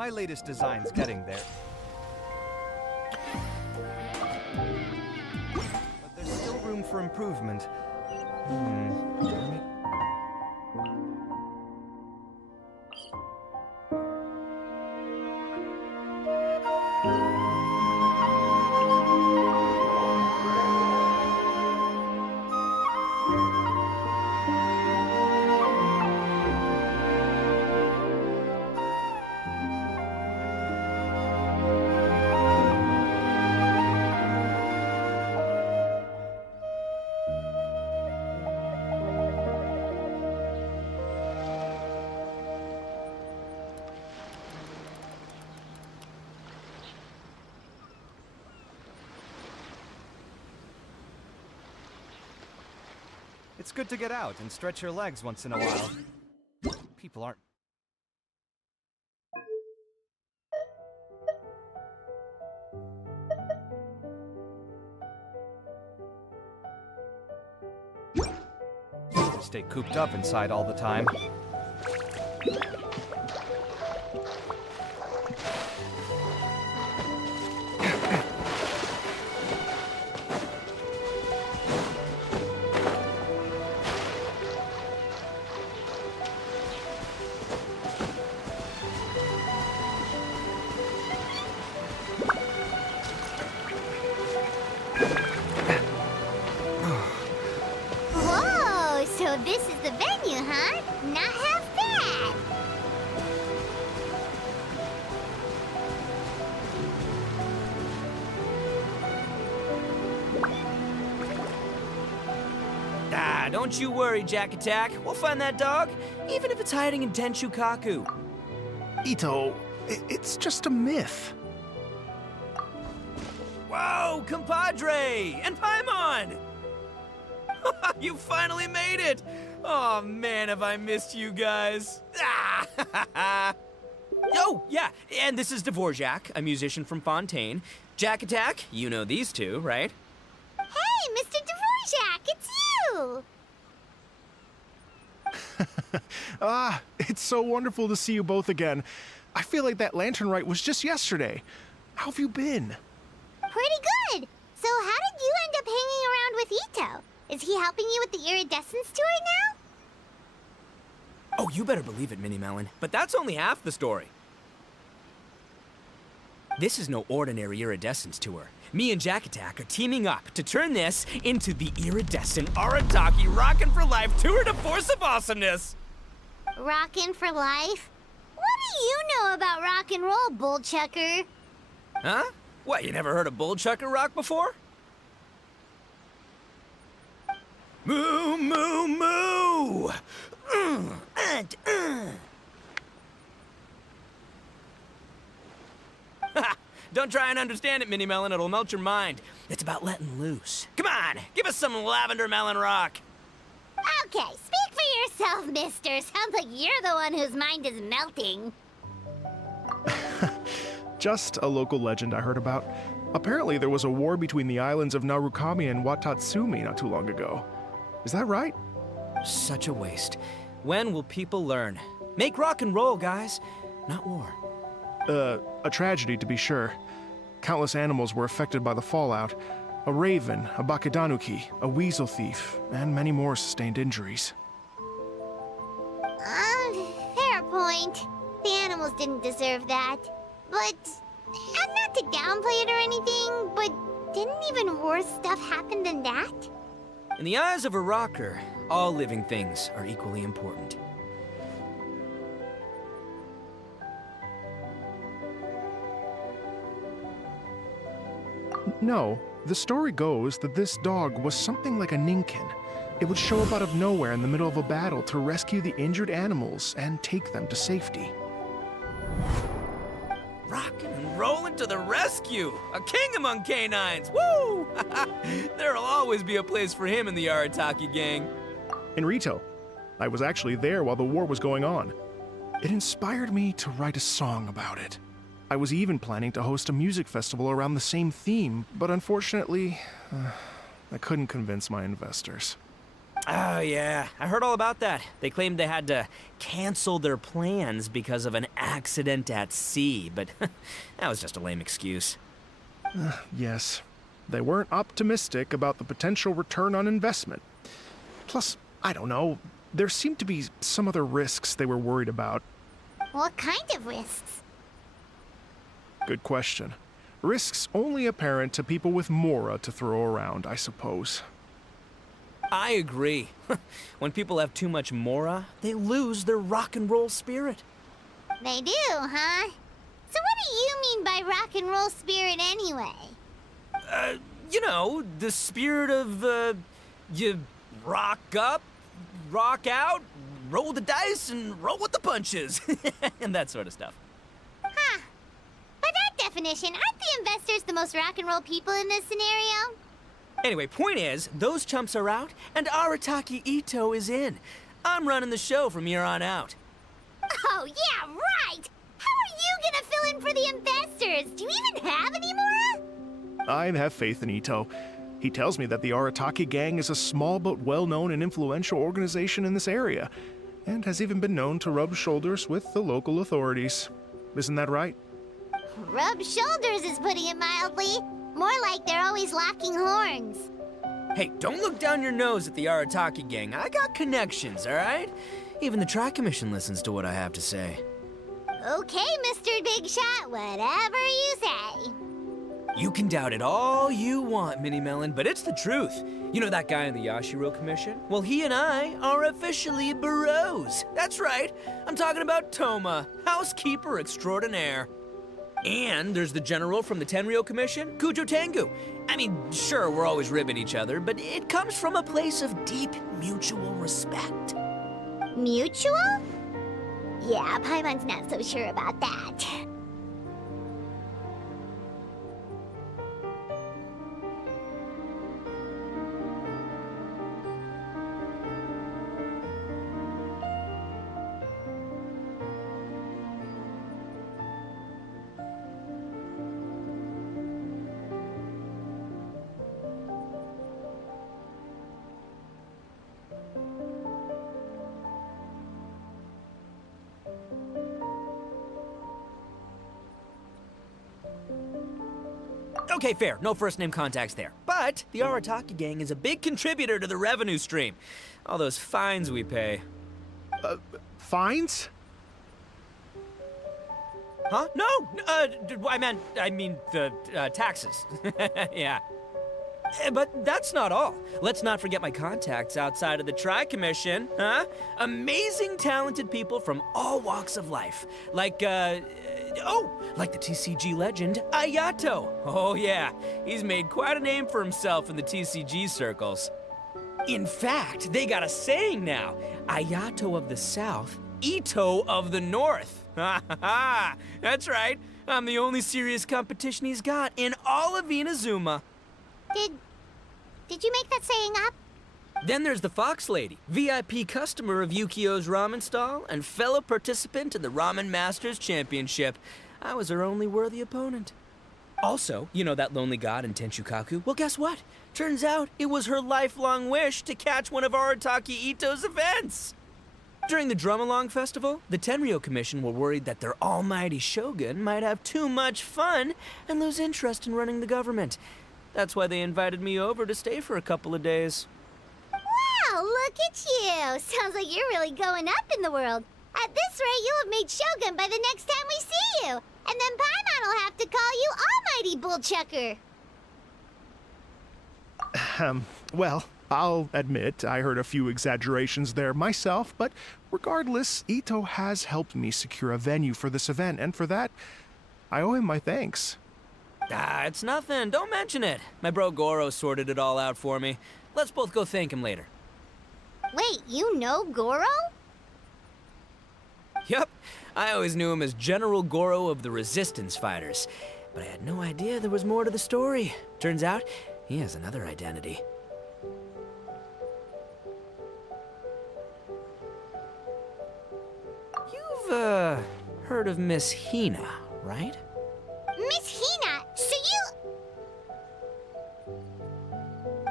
My latest design's getting there. But there's still room for improvement. It's good to get out and stretch your legs once in a while. People aren't... Stay cooped up inside all the time. So this is the venue, huh? Not half bad. Ah, don't you worry, Jack Attack. We'll find that dog, even if it's hiding in Tenshukaku. Ito, it's just a myth. Whoa, compadre! And Paimon! You finally made it! Oh man, have I missed you guys. Ah! Oh, yeah, and this is Dvorak, a musician from Fontaine. Jack Attack, you know these two, right? Hey, Mr. Dvorak, it's you! It's so wonderful to see you both again. I feel like that lantern rite was just yesterday. How have you been? Pretty good. So how did you end up hanging around with Ito? Is he helping you with the iridescence tour now? Oh, you better believe it, Minnie Melon. But that's only half the story. This is no ordinary iridescence tour. Me and Jack Attack are teaming up to turn this into the iridescent Arataki Rockin' for Life Tour de Force of Awesomeness! Rockin' for life? What do you know about rock and roll, bullchucker? Huh? What, you never heard a bullchucker rock before? Moo, moo, moo! Don't try and understand it, Minnie Melon. It'll melt your mind. It's about letting loose. Come on, give us some lavender melon rock. Okay, speak for yourself, mister. Sounds like you're the one whose mind is melting. Just a local legend I heard about. Apparently there was a war between the islands of Narukami and Watatsumi not too long ago. Is that right? Such a waste. When will people learn? Make rock and roll, guys, not war. A tragedy to be sure. Countless animals were affected by the fallout. A raven, a bakedanuki, a weasel thief, and many more sustained injuries. Fair point. The animals didn't deserve that. But, and not to downplay it or anything, but didn't even worse stuff happen than that? In the eyes of a rocker, all living things are equally important. No, the story goes that this dog was something like a ninkin. It would show up out of nowhere in the middle of a battle to rescue the injured animals and take them to safety. Rockin' and rollin' to the rescue! A king among canines! Woo! There'll always be a place for him in the Arataki gang. In Rito, I was actually there while the war was going on. It inspired me to write a song about it. I was even planning to host a music festival around the same theme, but unfortunately, I couldn't convince my investors. Oh, yeah. I heard all about that. They claimed they had to cancel their plans because of an accident at sea, but that was just a lame excuse. Yes. They weren't optimistic about the potential return on investment. Plus, I don't know, there seemed to be some other risks they were worried about. What kind of risks? Good question. Risks only apparent to people with mora to throw around, I suppose. I agree. When people have too much mora, they lose their rock and roll spirit. They do, huh? So what do you mean by rock and roll spirit anyway? You know, the spirit of, you rock up, rock out, roll the dice, and roll with the punches. And that sort of stuff. Huh. By that definition, aren't the investors the most rock and roll people in this scenario? Anyway, point is, those chumps are out, and Arataki Ito is in. I'm running the show from here on out. Oh, yeah, right! How are you gonna fill in for the investors? Do you even have any mora? I have faith in Ito. He tells me that the Arataki gang is a small but well-known and influential organization in this area, and has even been known to rub shoulders with the local authorities. Isn't that right? Rub shoulders is putting it mildly. More like they're always locking horns. Hey, don't look down your nose at the Arataki gang. I got connections, all right? Even the Tri-Commission listens to what I have to say. Okay, Mr. Big Shot, whatever you say. You can doubt it all you want, Mini Melon, but it's the truth. You know that guy in the Yashiro Commission? Well, he and I are officially bros. That's right. I'm talking about Toma, housekeeper extraordinaire. And there's the general from the Tenryo Commission, Kujo Tengu. I mean, sure, we're always ribbing each other, but it comes from a place of deep mutual respect. Mutual? Yeah, Paimon's not so sure about that. Okay, fair. No first-name contacts there. But the Arataki gang is a big contributor to the revenue stream. All those fines we pay. Fines? Huh? No! I mean the taxes. Yeah. But that's not all. Let's not forget my contacts outside of the Tri-Commission, huh? Amazing, talented people from all walks of life. Like the TCG legend, Ayato. Oh yeah, he's made quite a name for himself in the TCG circles. In fact, they got a saying now, Ayato of the South, Ito of the North. Ha ha ha! That's right, I'm the only serious competition he's got in all of Inazuma. Did you make that saying up? Then there's the Fox Lady, VIP customer of Yukio's ramen stall and fellow participant in the Ramen Masters Championship. I was her only worthy opponent. Also, you know that lonely god in Tenshukaku? Well, guess what? Turns out it was her lifelong wish to catch one of Arataki Ito's events. During the Drum-Along Festival, the Tenryo Commission were worried that their almighty shogun might have too much fun and lose interest in running the government. That's why they invited me over to stay for a couple of days. Wow, look at you! Sounds like you're really going up in the world. At this rate, you'll have made Shogun by the next time we see you. And then Paimon will have to call you Almighty Bullchucker. Well, I'll admit I heard a few exaggerations there myself, but regardless, Ito has helped me secure a venue for this event, and for that, I owe him my thanks. Ah, it's nothing. Don't mention it. My bro Goro sorted it all out for me. Let's both go thank him later. Wait, you know Goro? Yep. I always knew him as General Goro of the Resistance Fighters. But I had no idea there was more to the story. Turns out, he has another identity. You've, heard of Miss Hina, right? Miss Hina, so you...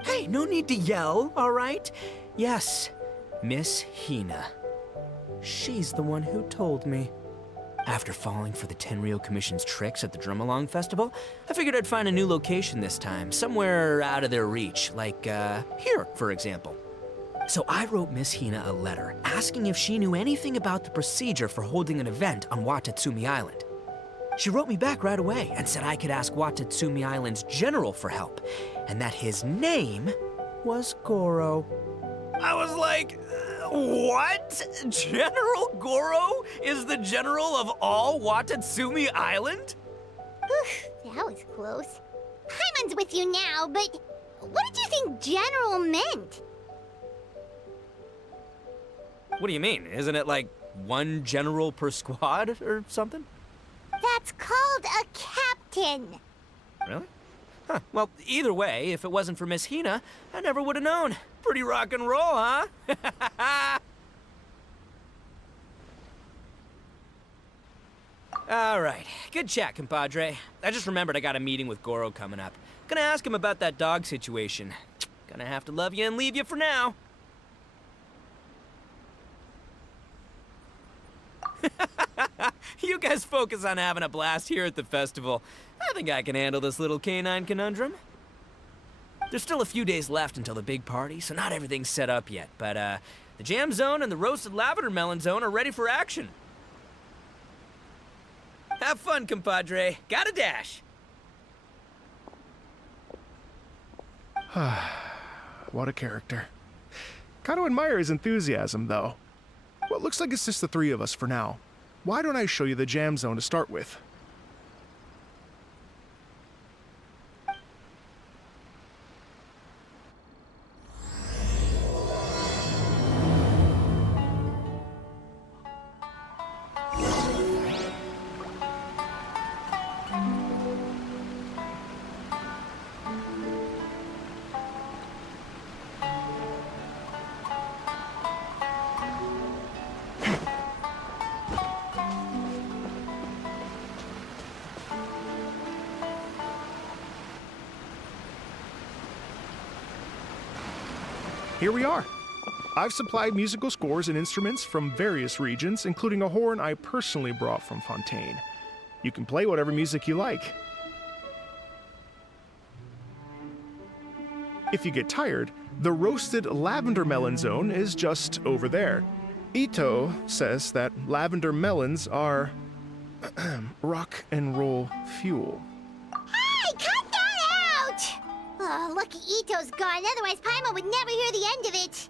Hey, no need to yell, all right? Yes, Miss Hina. She's the one who told me. After falling for the Tenryo Commission's tricks at the Drum-Along Festival, I figured I'd find a new location this time, somewhere out of their reach, like, here, for example. So I wrote Miss Hina a letter, asking if she knew anything about the procedure for holding an event on Watatsumi Island. She wrote me back right away and said I could ask Watatsumi Island's general for help, and that his name was Goro. I was like, what? General Goro is the general of all Watatsumi Island? Oof, that was close. Paimon's with you now, but what did you think general meant? What do you mean? Isn't it like one general per squad or something? That's called a captain. Really? Huh. Well, either way, if it wasn't for Miss Hina, I never would have known. Pretty rock and roll, huh? All right. Good chat, compadre. I just remembered I got a meeting with Goro coming up. Gonna ask him about that dog situation. Gonna have to love you and leave you for now. You guys focus on having a blast here at the festival. I think I can handle this little canine conundrum. There's still a few days left until the big party, so not everything's set up yet, but the jam zone and the roasted lavender melon zone are ready for action. Have fun, compadre. Gotta dash. What a character. Gotta admire his enthusiasm, though. Well, it looks like it's just the three of us for now. Why don't I show you the jam zone to start with? Here we are. I've supplied musical scores and instruments from various regions, including a horn I personally brought from Fontaine. You can play whatever music you like. If you get tired, the roasted lavender melon zone is just over there. Ito says that lavender melons are rock and roll fuel. Hey, cut that out! Oh, lucky Ito's gone, otherwise Paimon would never hear the end of it.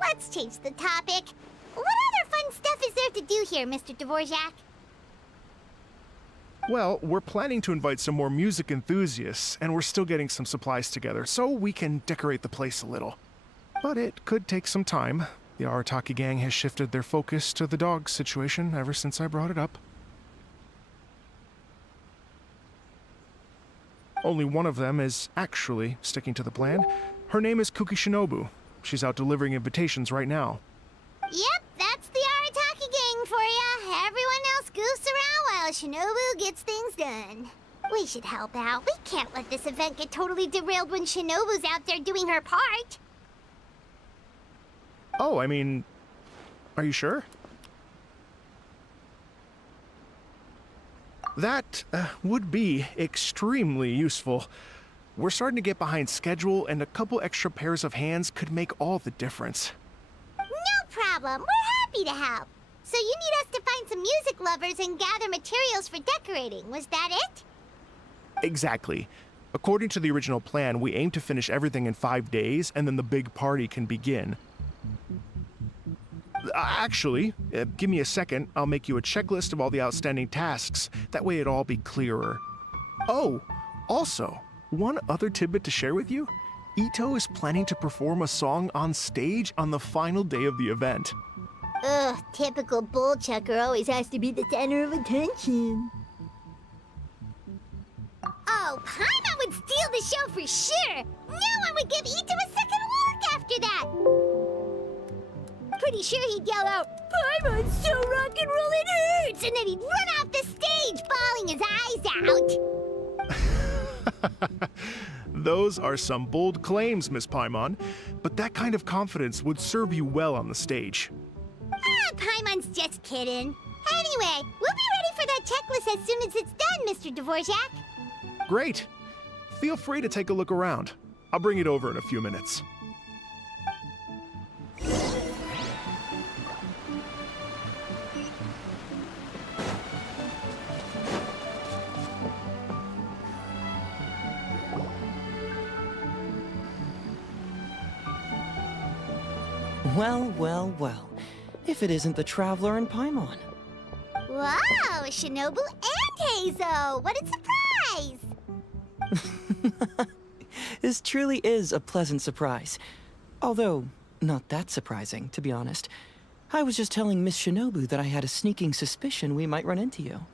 Let's change the topic. What other fun stuff is there to do here, Mr. Dvorak? Well, we're planning to invite some more music enthusiasts, and we're still getting some supplies together, so we can decorate the place a little. But it could take some time. The Arataki gang has shifted their focus to the dog situation ever since I brought it up. Only one of them is actually sticking to the plan. Her name is Kuki Shinobu. She's out delivering invitations right now. Yep, that's the Arataki gang for ya. Everyone else goofs around while Shinobu gets things done. We should help out. We can't let this event get totally derailed when Shinobu's out there doing her part. Oh, I mean, are you sure? That would be extremely useful. We're starting to get behind schedule, and a couple extra pairs of hands could make all the difference. No problem. We're happy to help. So you need us to find some music lovers and gather materials for decorating. Was that it? Exactly. According to the original plan, we aim to finish everything in 5 days, and then the big party can begin. Actually, give me a second. I'll make you a checklist of all the outstanding tasks. That way it'll all be clearer. Oh, also, one other tidbit to share with you. Ito is planning to perform a song on stage on the final day of the event. Ugh, typical bull chucker always has to be the center of attention. Oh, Paimon would steal the show for sure! No one would give Ito a second look after that! Pretty sure he'd yell out, "Paimon's so rock and roll it hurts!" And then he'd run off the stage, bawling his eyes out! Those are some bold claims, Miss Paimon, but that kind of confidence would serve you well on the stage. Ah, Paimon's just kidding. Anyway, we'll be ready for that checklist as soon as it's done, Mr. Dvorak. Great. Feel free to take a look around. I'll bring it over in a few minutes. Well, well, well. If it isn't the Traveler and Paimon. Wow, Shinobu and Heizo! What a surprise! This truly is a pleasant surprise. Although, not that surprising, to be honest. I was just telling Miss Shinobu that I had a sneaking suspicion we might run into you.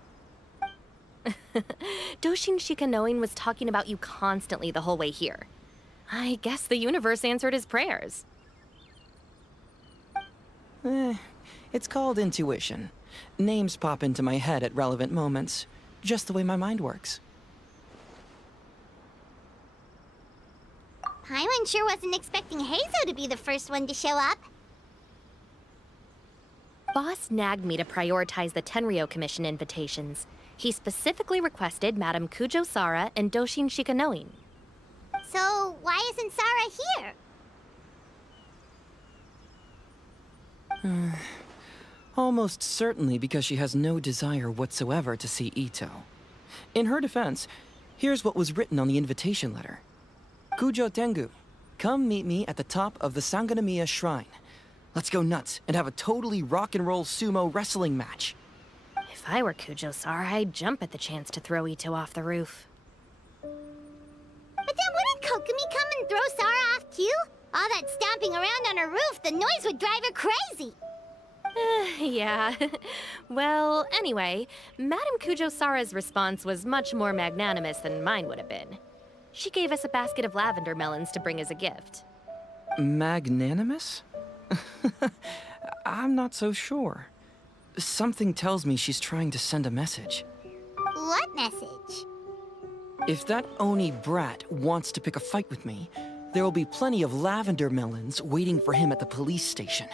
Doshin Shikanoin was talking about you constantly the whole way here. I guess the universe answered his prayers. It's called intuition. Names pop into my head at relevant moments, just the way my mind works. Paimon sure wasn't expecting Heizo to be the first one to show up. Boss nagged me to prioritize the Tenryo Commission invitations. He specifically requested Madame Kujo Sara and Doshin Shikanoin. So, why isn't Sara here? Almost certainly because she has no desire whatsoever to see Ito. In her defense, here's what was written on the invitation letter. Kujo Tengu, come meet me at the top of the Sangonomiya Shrine. Let's go nuts and have a totally rock and roll sumo wrestling match. If I were Kujo Sara, I'd jump at the chance to throw Ito off the roof. But then wouldn't Kokomi come and throw Sara off too? All that stomping around on her roof, the noise would drive her crazy. Yeah. Well, anyway, Madame Kujo Sara's response was much more magnanimous than mine would have been. She gave us a basket of lavender melons to bring as a gift. Magnanimous? I'm not so sure. Something tells me she's trying to send a message. What message? If that Oni brat wants to pick a fight with me, there will be plenty of lavender melons waiting for him at the police station.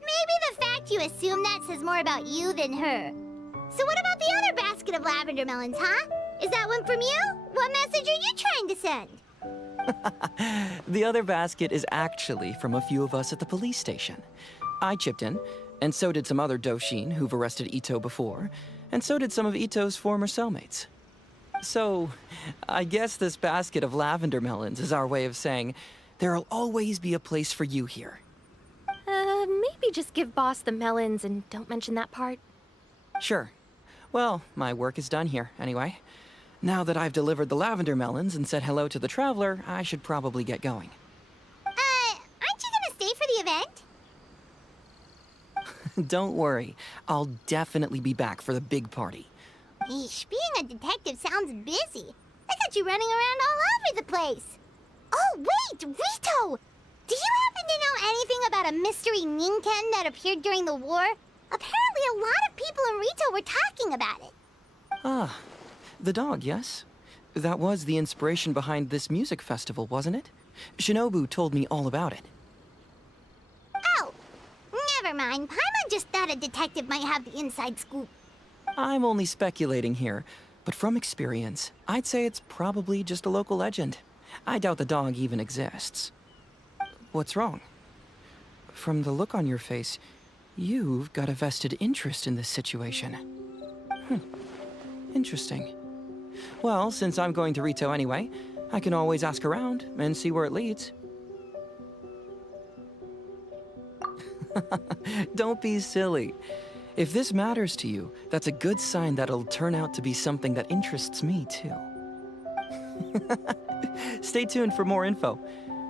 Maybe the fact you assume that says more about you than her. So what about the other basket of lavender melons, huh? Is that one from you? What message are you trying to send? The other basket is actually from a few of us at the police station. I chipped in, and so did some other Doshin who've arrested Ito before, and so did some of Ito's former cellmates. So, I guess this basket of lavender melons is our way of saying, there'll always be a place for you here. Maybe just give Boss the melons and don't mention that part. Sure. Well, my work is done here, anyway. Now that I've delivered the lavender melons and said hello to the Traveler, I should probably get going. Aren't you gonna stay for the event? Don't worry, I'll definitely be back for the big party. Eesh, being a detective sounds busy. I got you running around all over the place. Oh, wait, Rito! Do you happen to know anything about a mystery Ninken that appeared during the war? Apparently a lot of people in Rito were talking about it. Ah, the dog, yes? That was the inspiration behind this music festival, wasn't it? Shinobu told me all about it. Oh, never mind. Paimon just thought a detective might have the inside scoop. I'm only speculating here, but from experience, I'd say it's probably just a local legend. I doubt the dog even exists. What's wrong? From the look on your face, you've got a vested interest in this situation. Interesting. Well, since I'm going to Rito anyway, I can always ask around and see where it leads. Don't be silly. If this matters to you, that's a good sign that it'll turn out to be something that interests me, too. Stay tuned for more info.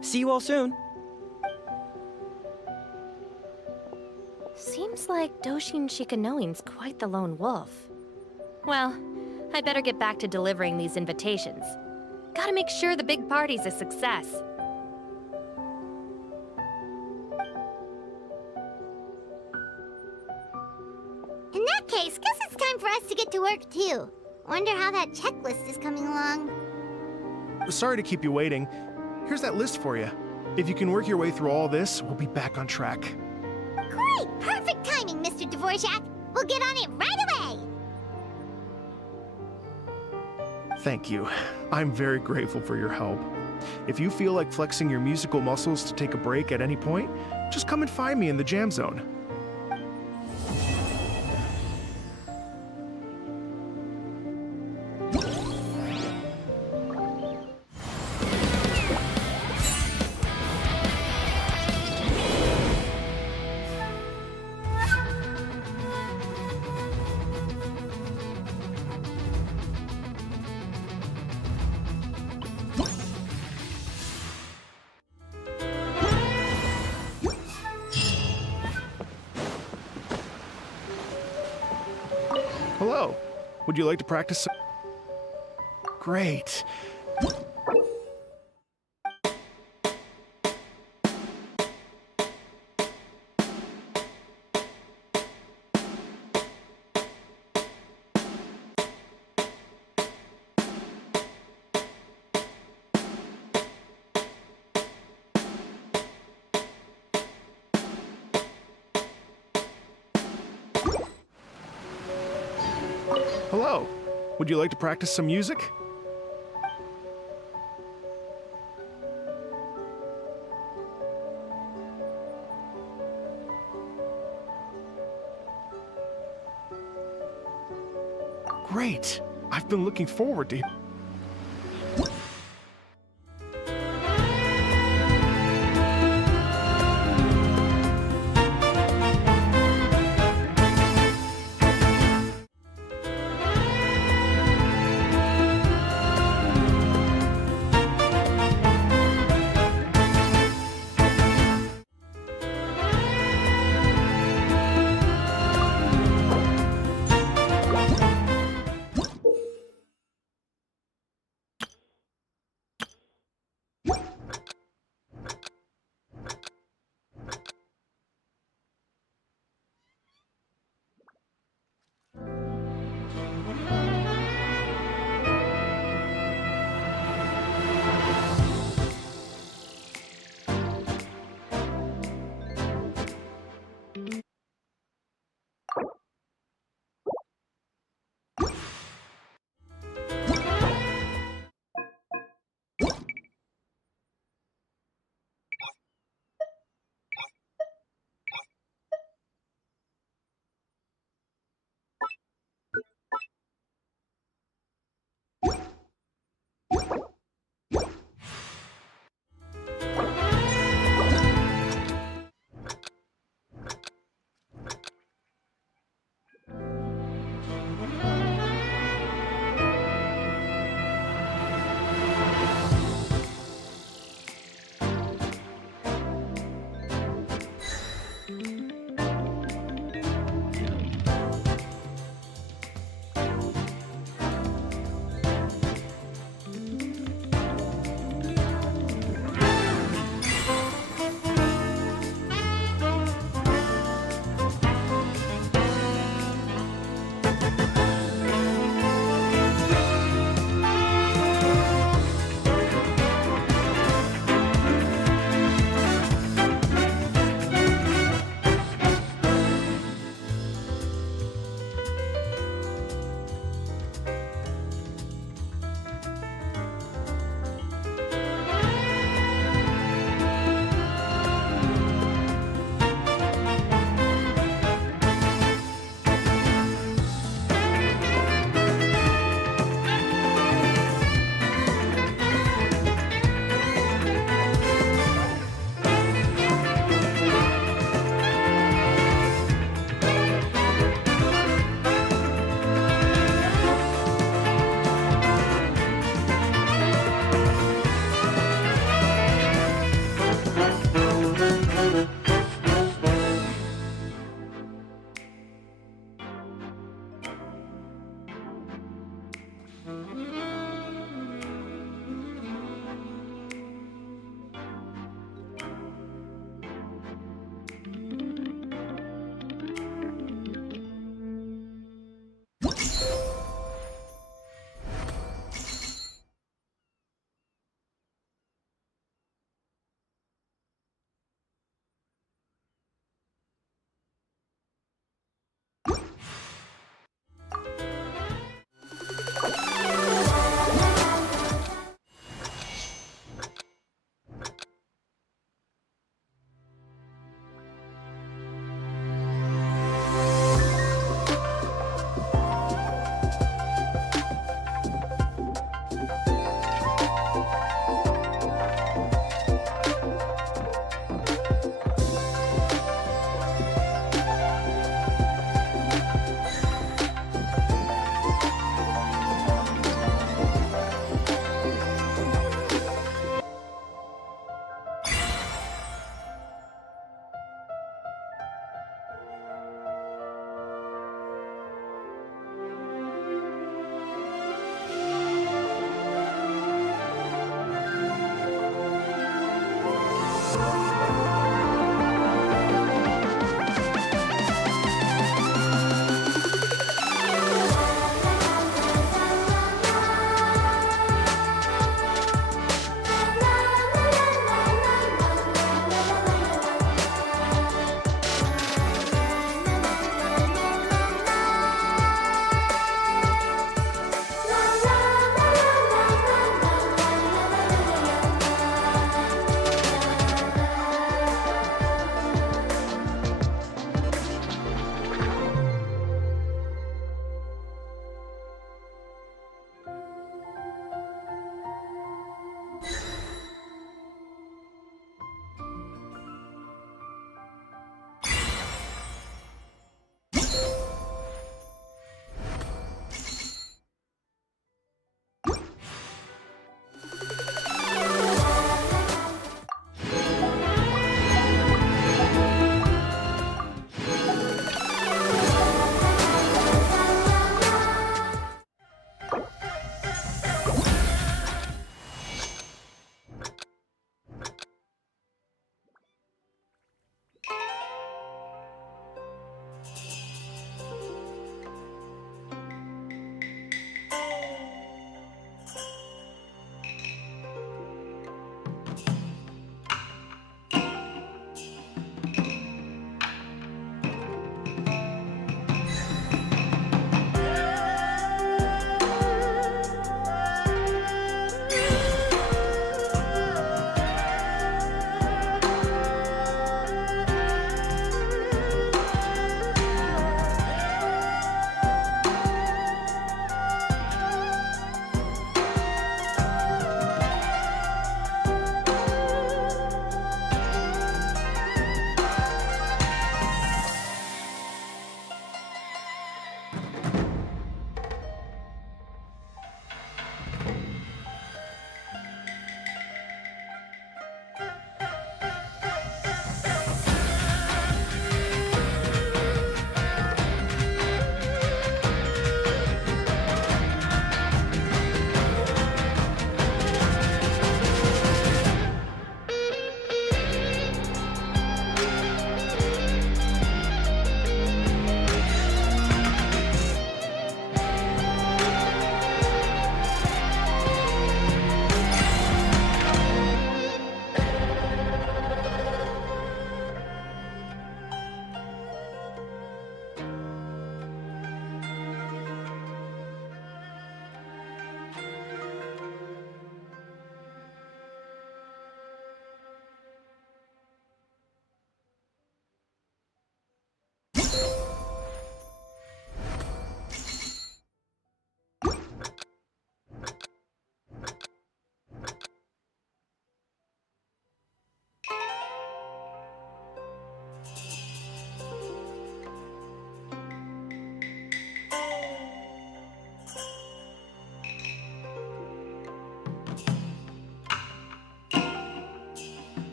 See you all soon. Seems like Doshin Shikanoin's quite the lone wolf. Well, I'd better get back to delivering these invitations. Gotta make sure the big party's a success. In that case, guess it's time for us to get to work too. Wonder how that checklist is coming along. sorry to keep you waiting. Here's that list for you. If you can work your way through all this, we'll be back on track. Great! Perfect timing, Mr. Dvorak. We'll get on it right away! Thank you. I'm very grateful for your help. If you feel like flexing your musical muscles to take a break at any point, just come and find me in the jam zone. Hello. Would you like to practice some... Great. Hello. Would you like to practice some music? Great. I've been looking forward to...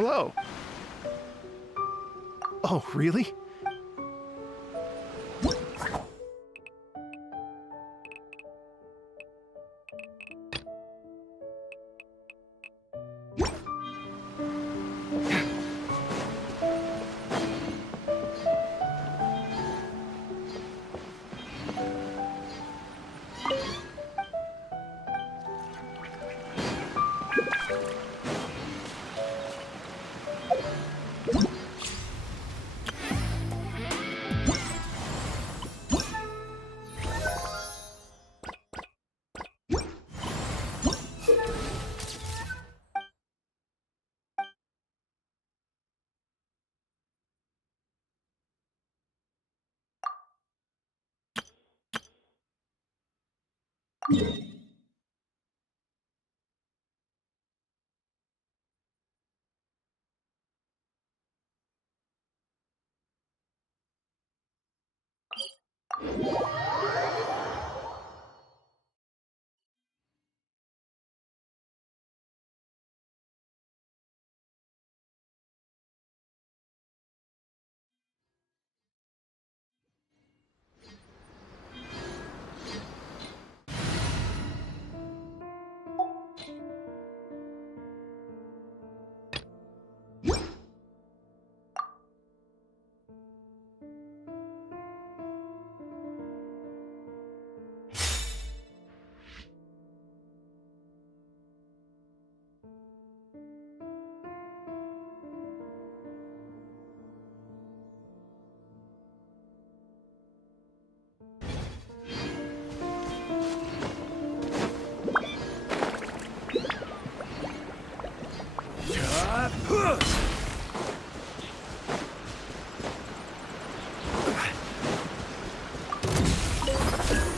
Hello. Oh, really?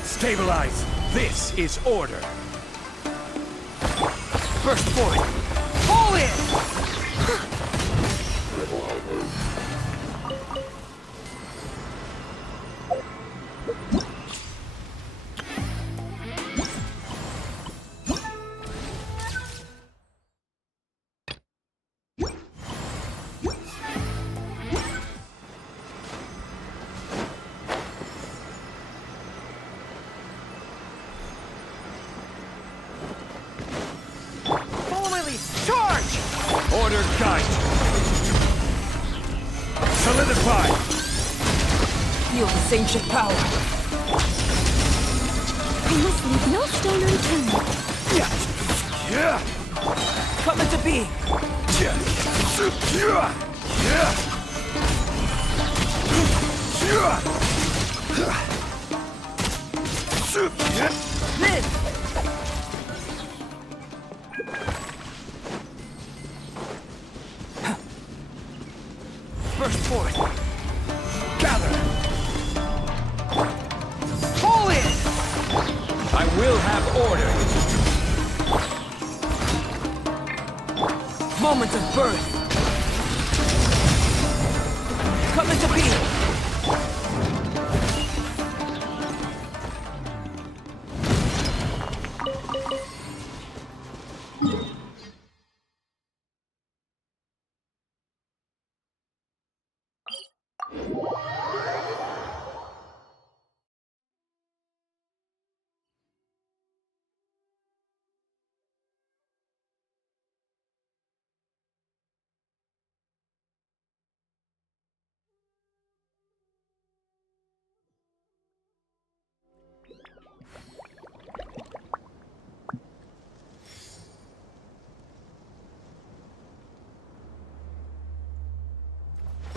Stabilize! This is order! Burst forward! Pull in! Follow my lead! Charge! Order guide! Solidify! Feel this ancient power. I must leave no stone unturned. Yeah! Come into being. Live! Burst forward! Gather! Pull in! I will have order! Moment of birth. Come into being.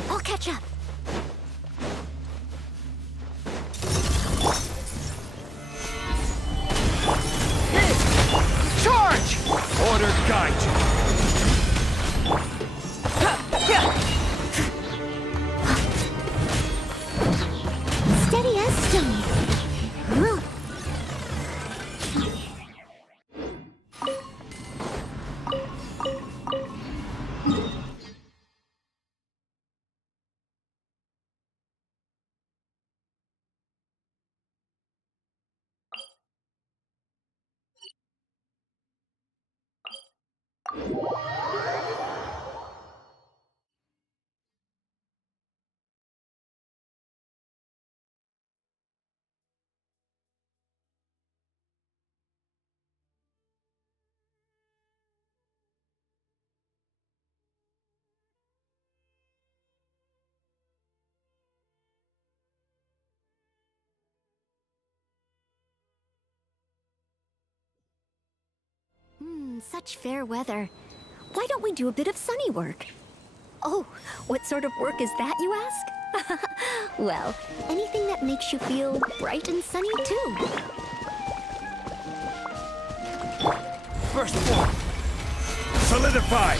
I'll catch up. Charge! Order guide you! Steady as stone. Ugh. such fair weather. Why don't we do a bit of sunny work? Oh, what sort of work is that, you ask? Well, anything that makes you feel bright and sunny, too. First form. Solidify!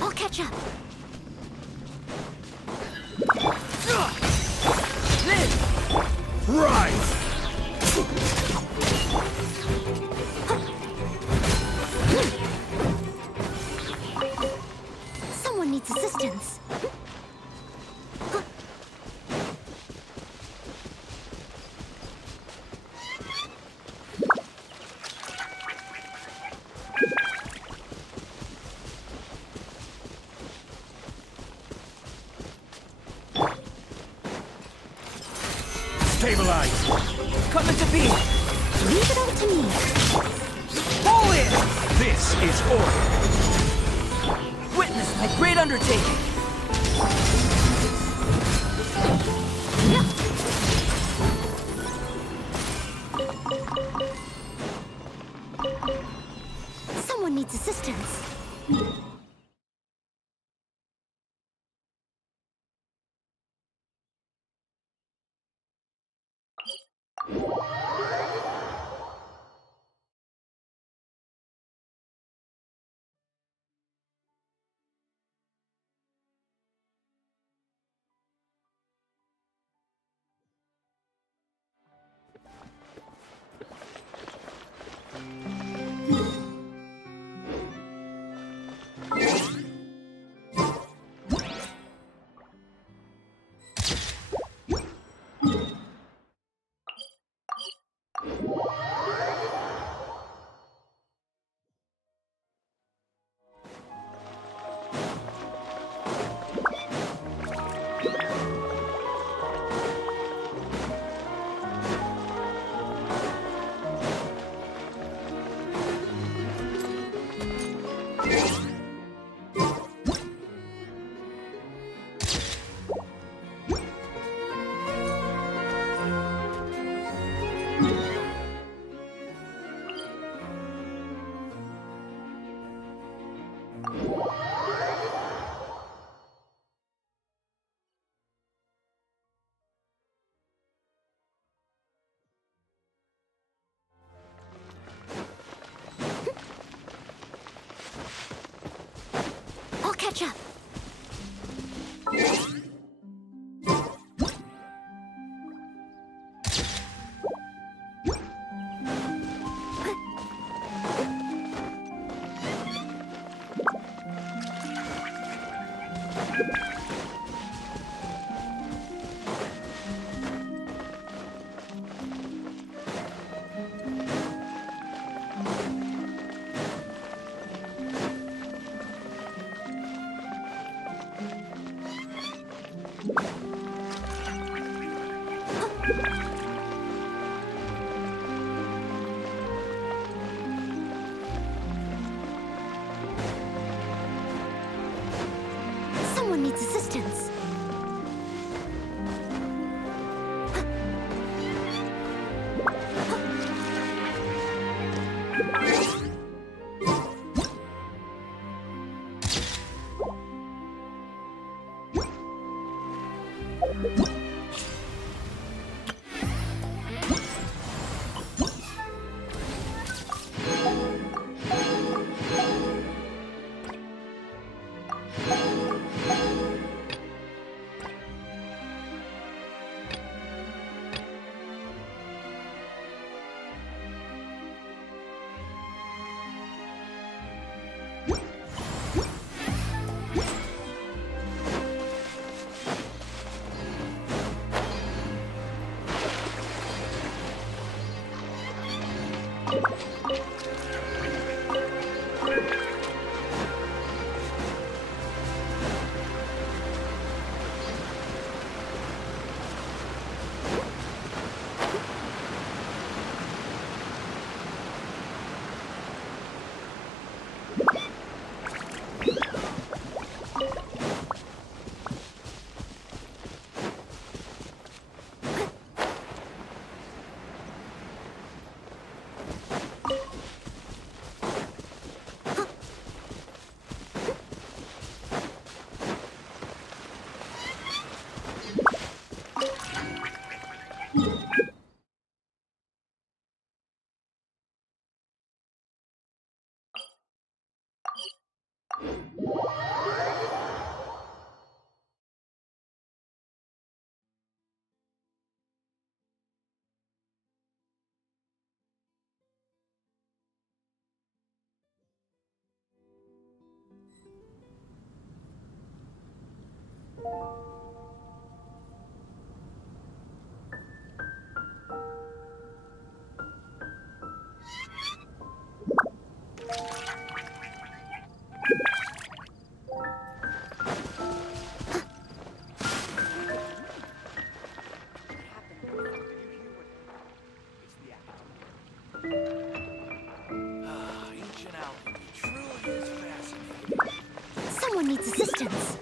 I'll catch up. Rise! Someone needs assistance. Stabilize! Come into being. Leave it all to me. Pull in. This is order! Witness my great undertaking. Someone needs assistance. I'll catch up. Someone needs assistance. Ancient alchemy truly is fascinating. Someone needs assistance.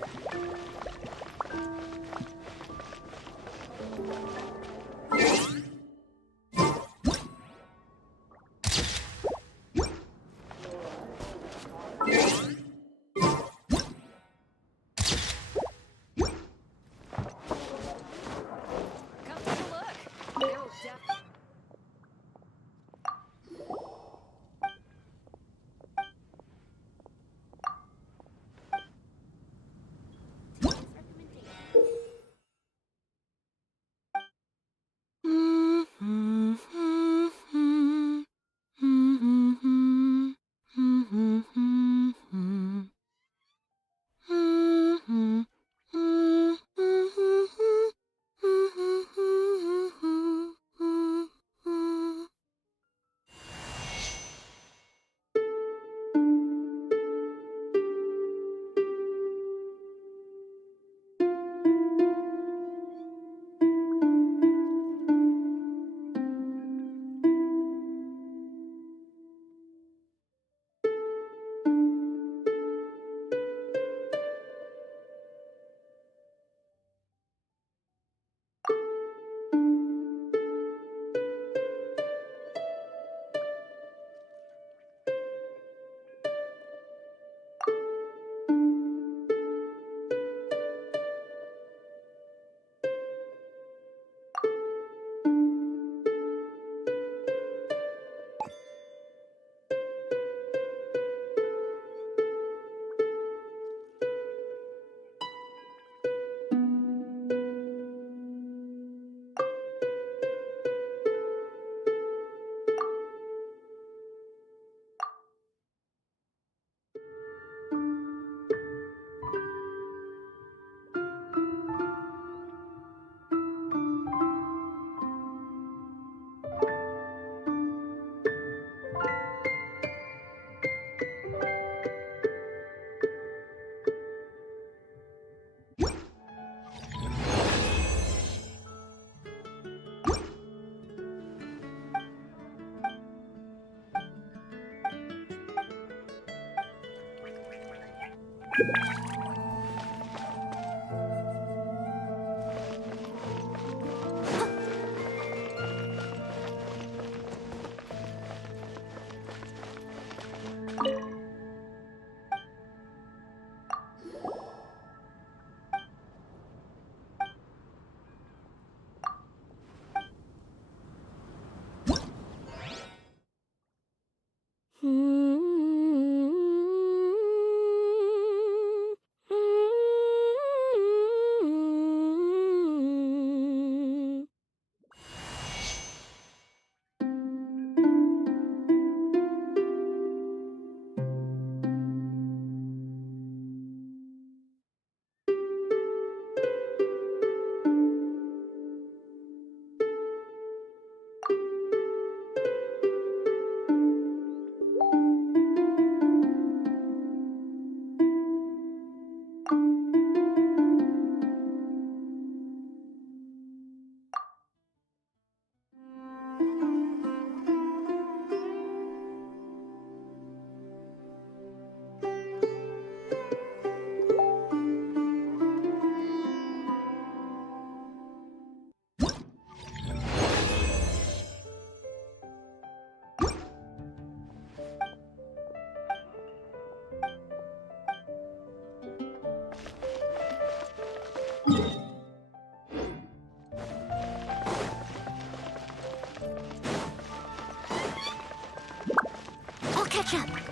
catch up.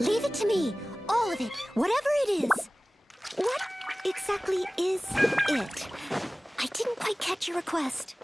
Leave it to me. All of it. Whatever it is. What exactly is it? I didn't quite catch your request.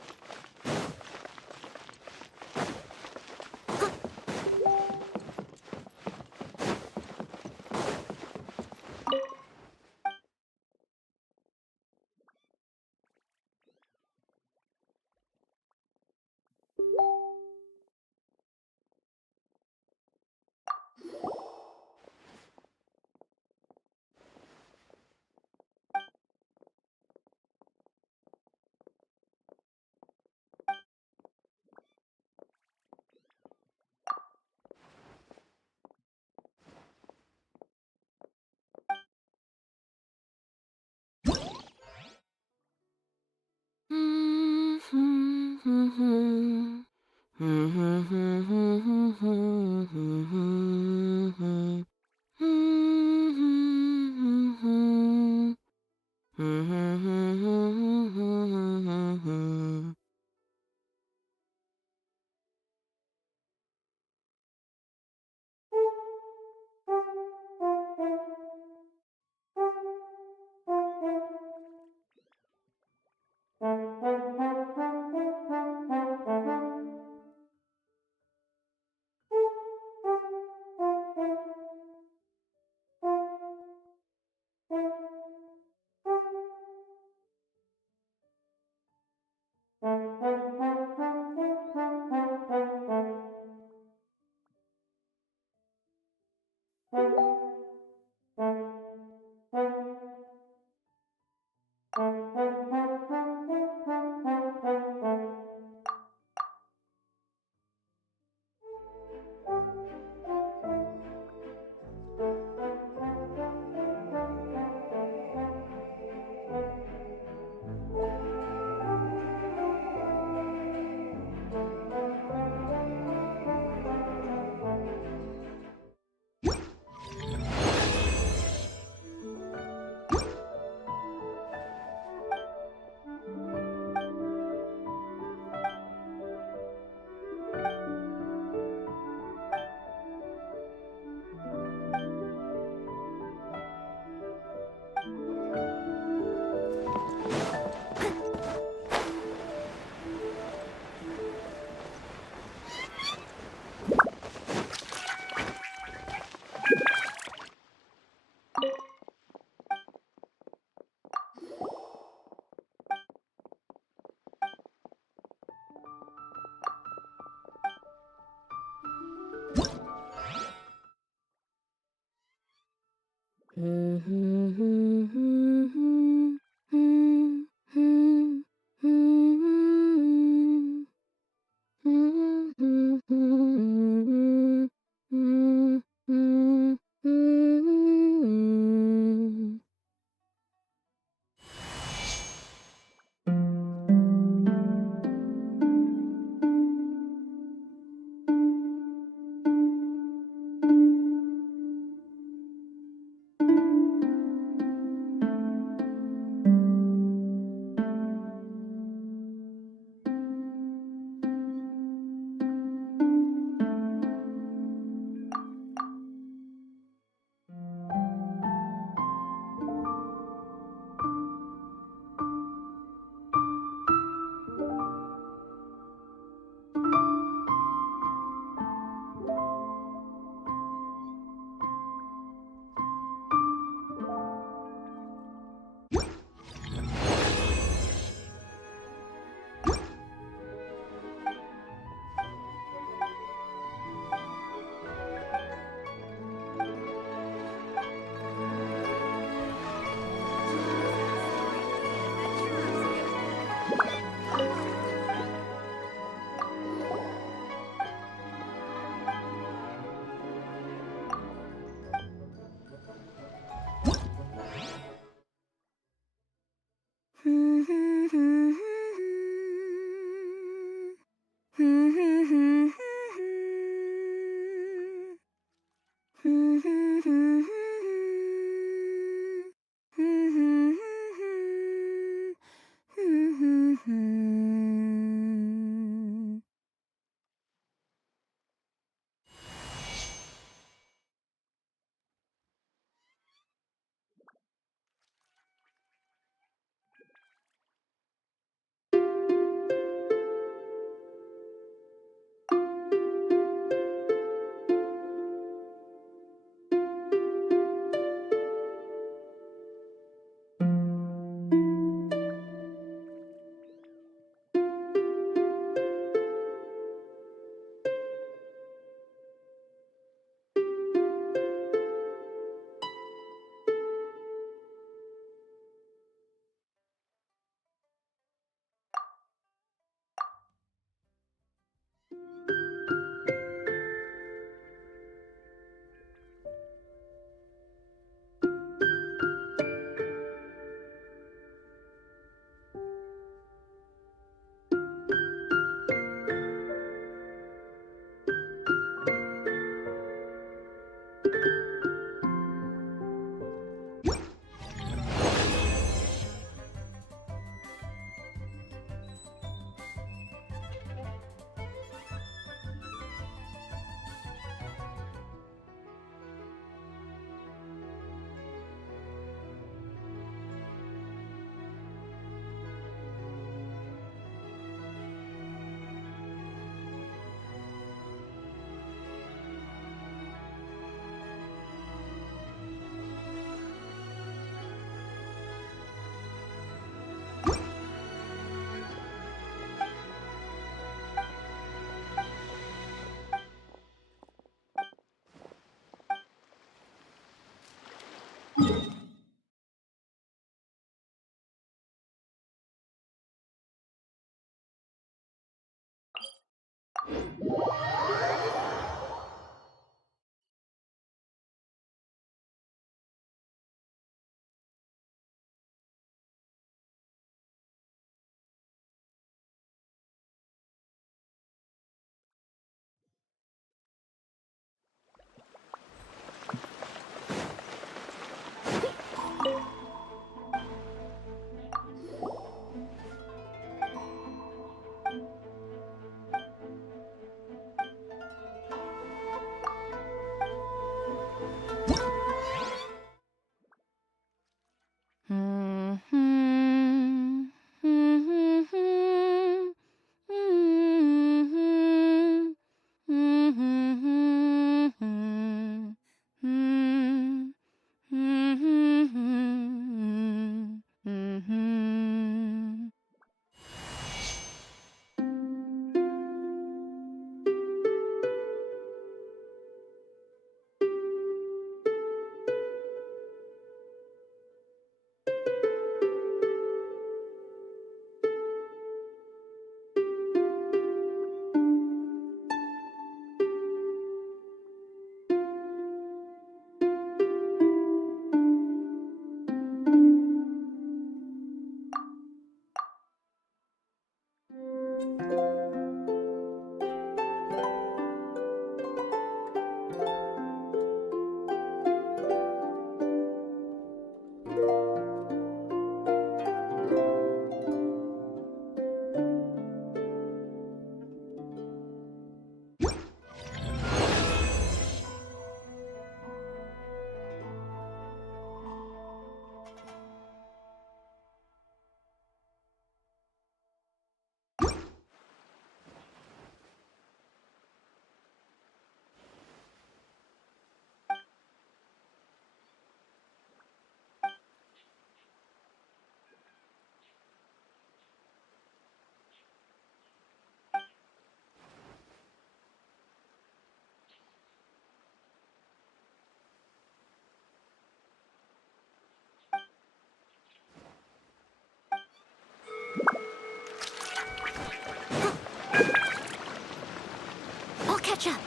catch up.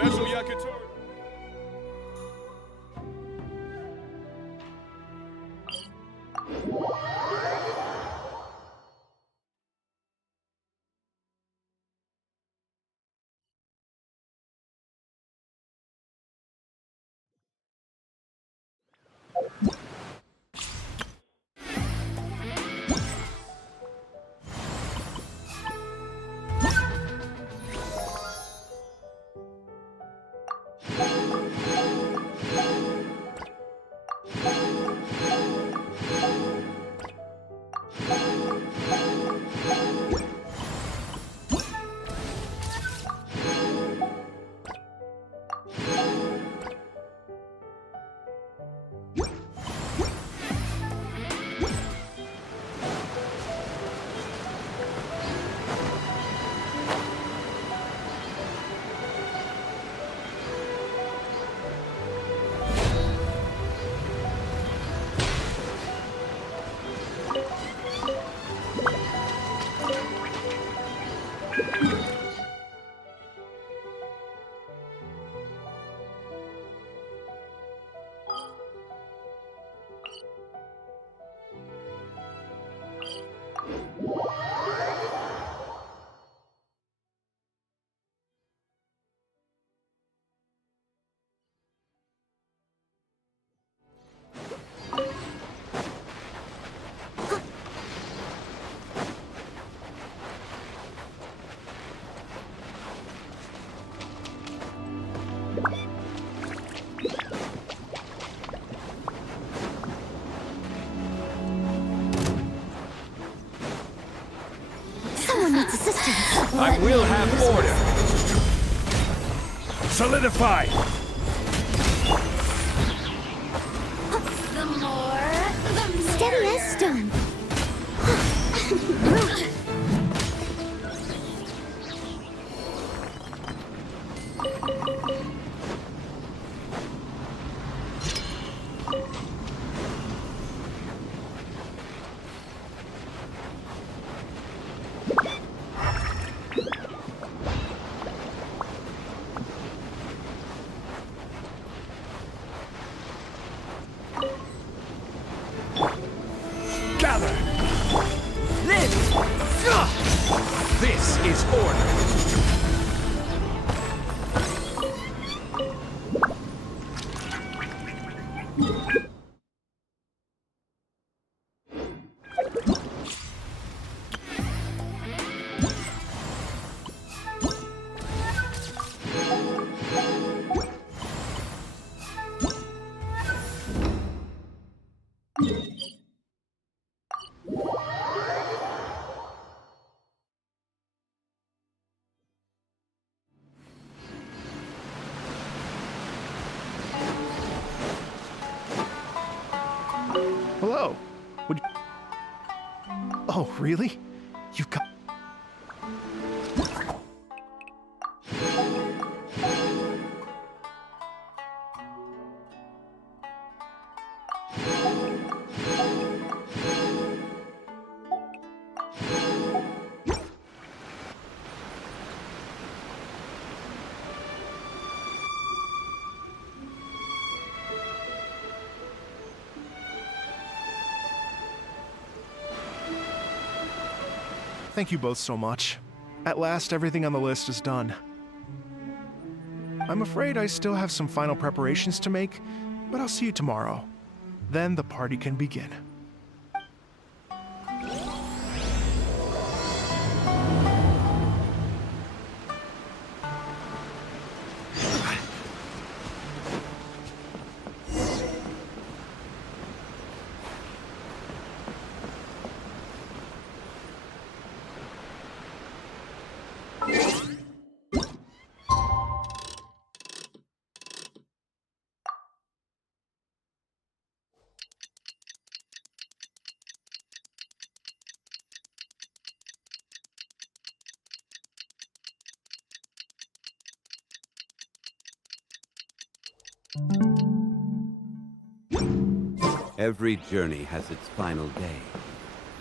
Special yakitori. I will have order. Solidify! Steady as stone. Gather! Live! This is order. Hello. Would you... Oh, really? You've got... Thank you both so much. At last, everything on the list is done. I'm afraid I still have some final preparations to make, but I'll see you tomorrow. Then the party can begin. Every journey has its final day.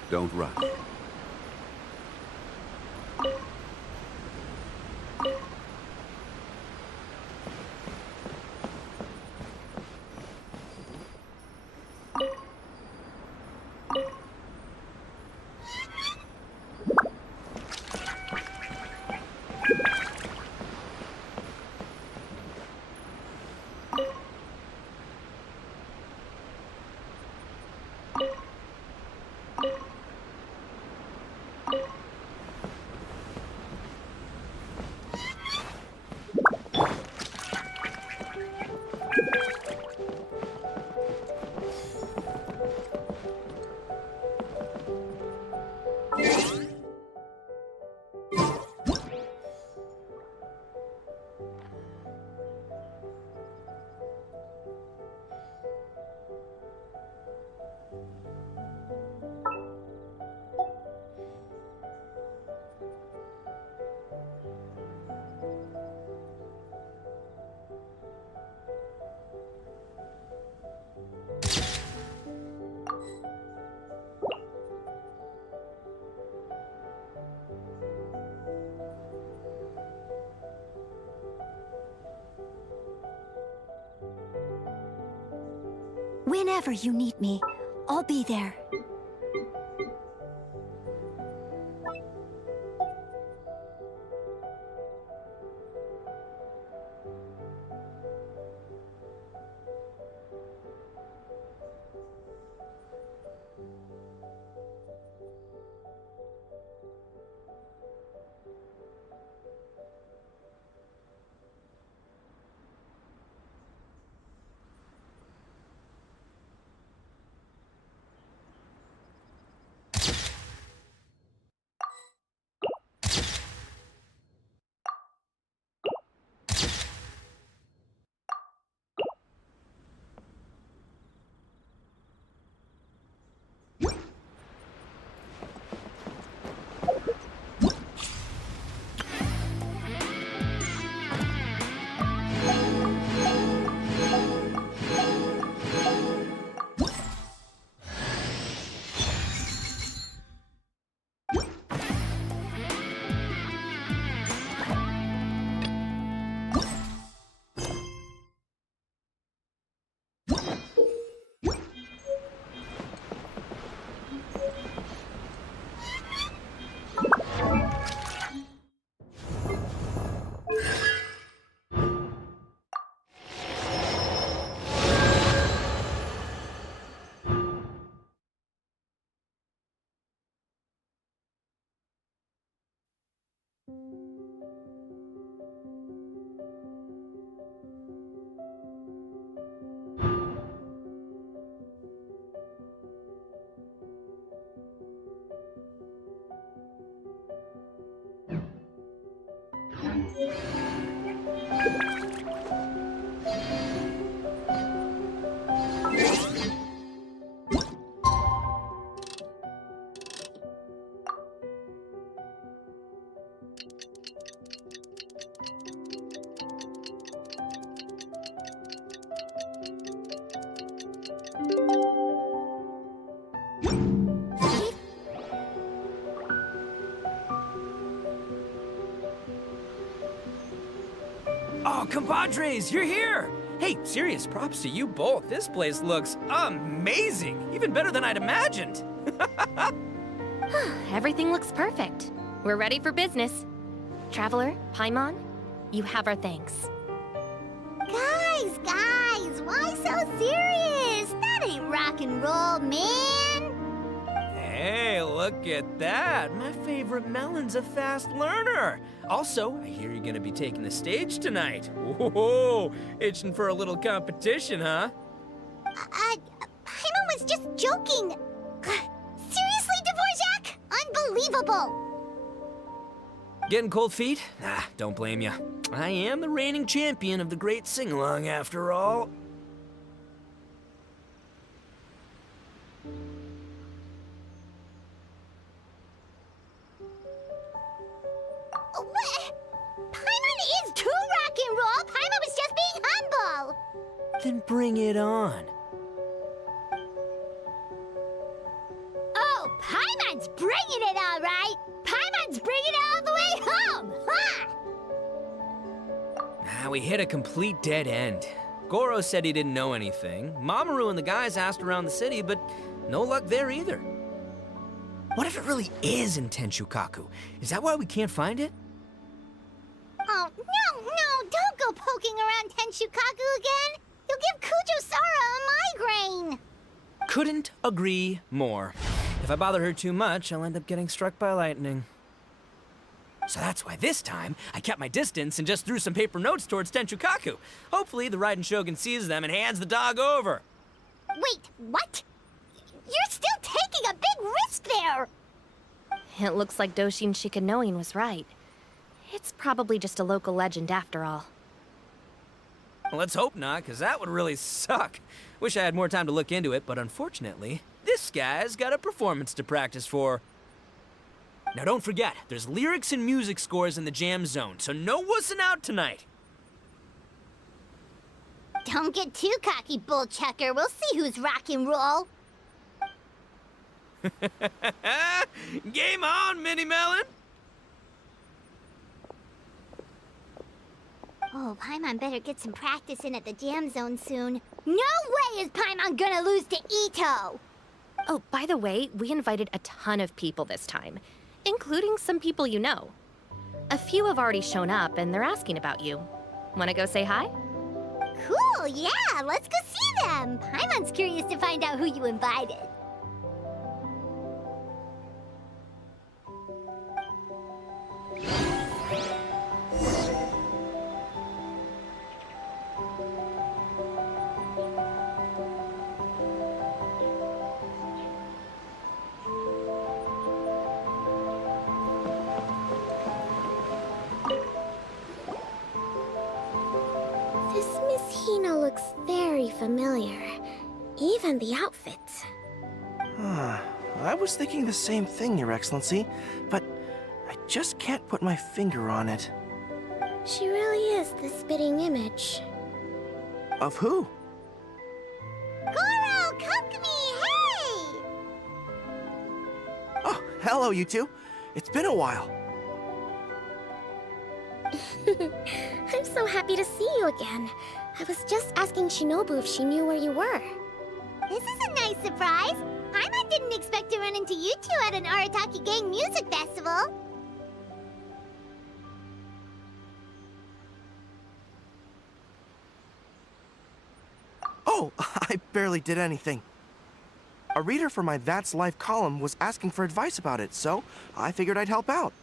Don't rush. Whenever you need me, I'll be there. Compadres, you're here! Hey, serious props to you both. This place looks amazing! Even better than I'd imagined! Everything looks perfect. We're ready for business. Traveler, Paimon, you have our thanks. Guys, why so serious? That ain't rock and roll, man. Hey, look at that! My favorite melon's a fast learner! Also, I hear you're gonna be taking the stage tonight. Whoa, itching for a little competition, huh? Paimon was just joking. Seriously, Dvorak? Unbelievable. Getting cold feet? Nah, don't blame ya. I am the reigning champion of the great sing-along after all. What? Paimon is too rock and roll. Paimon was just being humble. Then bring it on. Oh, Paimon's bringing it all right. Paimon's bringing it all the way home. Ha! We hit a complete dead end. Goro said he didn't know anything. Mamoru and the guys asked around the city, but no luck there either. What if it really is in Tenshukaku? Is that why we can't find it? Oh, no, don't go poking around Tenshukaku again. You'll give Kujo-Sara a migraine. Couldn't agree more. If I bother her too much, I'll end up getting struck by lightning. So that's why this time, I kept my distance and just threw some paper notes towards Tenshukaku. Hopefully, the Raiden Shogun sees them and hands the dog over. Wait, what? You're still taking a big risk there. It looks like Doshin Shikanoin was right. It's probably just a local legend after all. Well, let's hope not, because that would really suck. Wish I had more time to look into it, but unfortunately, this guy's got a performance to practice for. Now don't forget, there's lyrics and music scores in the jam zone, so no wussing out tonight. Don't get too cocky, bullchucker. We'll see who's rock and roll. Game on, Mini Melon! Oh, Paimon better get some practice in at the jam zone soon. No way is Paimon gonna lose to Ito! Oh, by the way, we invited a ton of people this time, including some people you know. A few have already shown up, and they're asking about you. Wanna go say hi? Cool, yeah, let's go see them. Paimon's curious to find out who you invited. This Miss Hina looks very familiar. Even the outfit. I was thinking the same thing, Your Excellency, but I just can't put my finger on it. She really is the spitting image. Of who? Goro, come to me, hey! Oh, hello, you two. It's been a while. I'm so happy to see you again. I was just asking Shinobu if she knew where you were. This is a nice surprise. Paimon didn't expect to run into you two at an Arataki Gang music festival. Oh, I barely did anything. A reader for my That's Life column was asking for advice about it, so I figured I'd help out.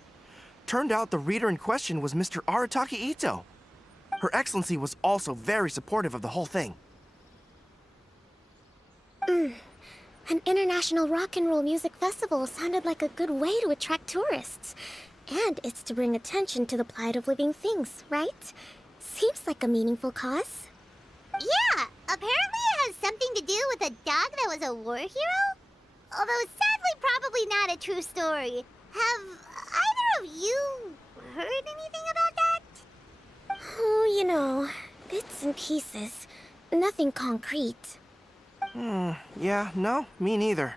Turned out the reader in question was Mr. Arataki Ito. Her Excellency was also very supportive of the whole thing. An international rock and roll music festival sounded like a good way to attract tourists. And it's to bring attention to the plight of living things, right? Seems like a meaningful cause. Yeah, apparently it has something to do with a dog that was a war hero? Although sadly probably not a true story. Have either of you heard anything about that? Oh, you know, bits and pieces. Nothing concrete. Yeah, no, me neither.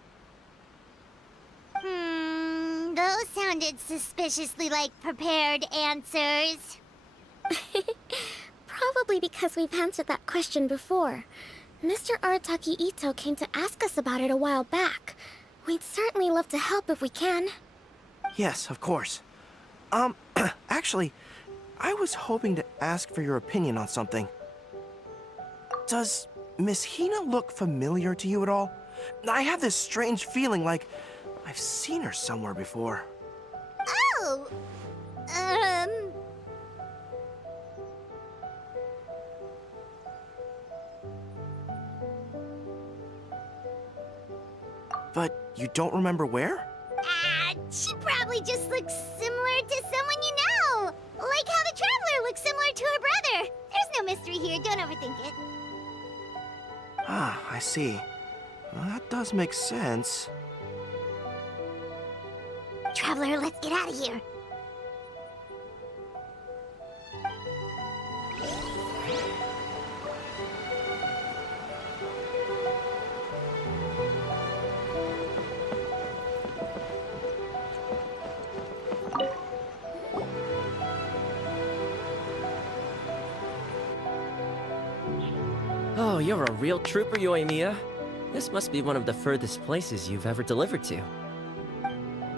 Those sounded suspiciously like prepared answers. Probably because we've answered that question before. Mr. Arataki Ito came to ask us about it a while back. We'd certainly love to help if we can. Yes, of course. Actually, I was hoping to ask for your opinion on something. Does Miss Hina look familiar to you at all? I have this strange feeling like I've seen her somewhere before. Oh! But you don't remember where? She probably just looks similar to someone you know. Like how the Traveler looks similar to her brother. There's no mystery here, don't overthink it. Ah, I see. Well, that does make sense. Traveler, let's get out of here. Oh, you're a real trooper, Yoimiya. This must be one of the furthest places you've ever delivered to.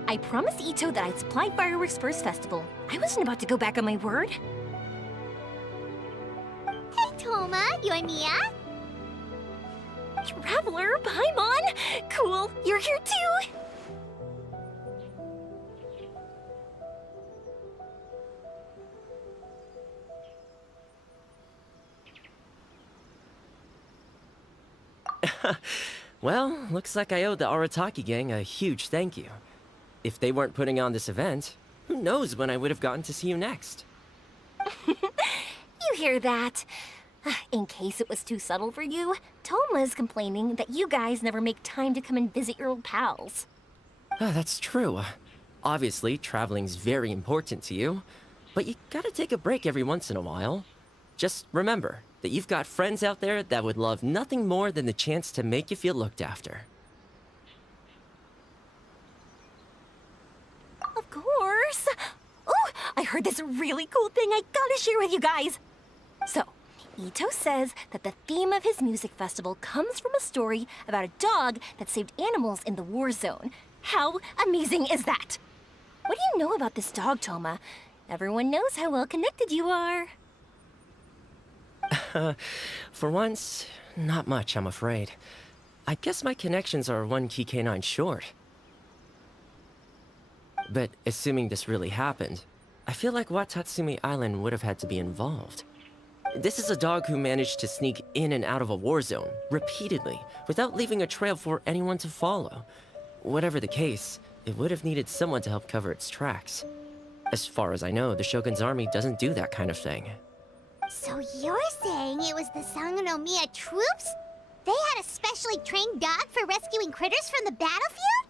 I promised Ito that I'd supply fireworks for his festival. I wasn't about to go back on my word. Hey, Toma, Yoimiya. Traveler, Paimon! Cool, you're here too! Well, looks like I owe the Arataki gang a huge thank you. If they weren't putting on this event, who knows when I would have gotten to see you next. You hear that? In case it was too subtle for you, Toma's complaining that you guys never make time to come and visit your old pals. That's true. Obviously, traveling's very important to you, but you gotta take a break every once in a while. Just remember that you've got friends out there that would love nothing more than the chance to make you feel looked after. Of course! Oh, I heard this really cool thing I gotta share with you guys! So, Ito says that the theme of his music festival comes from a story about a dog that saved animals in the war zone. How amazing is that? What do you know about this dog, Toma? Everyone knows how well connected you are. For once, not much, I'm afraid. I guess my connections are one key canine short. But assuming this really happened, I feel like Watatsumi Island would have had to be involved. This is a dog who managed to sneak in and out of a war zone, repeatedly, without leaving a trail for anyone to follow. Whatever the case, it would have needed someone to help cover its tracks. As far as I know, the Shogun's army doesn't do that kind of thing. So you're saying it was the Sangonomiya troops? They had a specially trained dog for rescuing critters from the battlefield?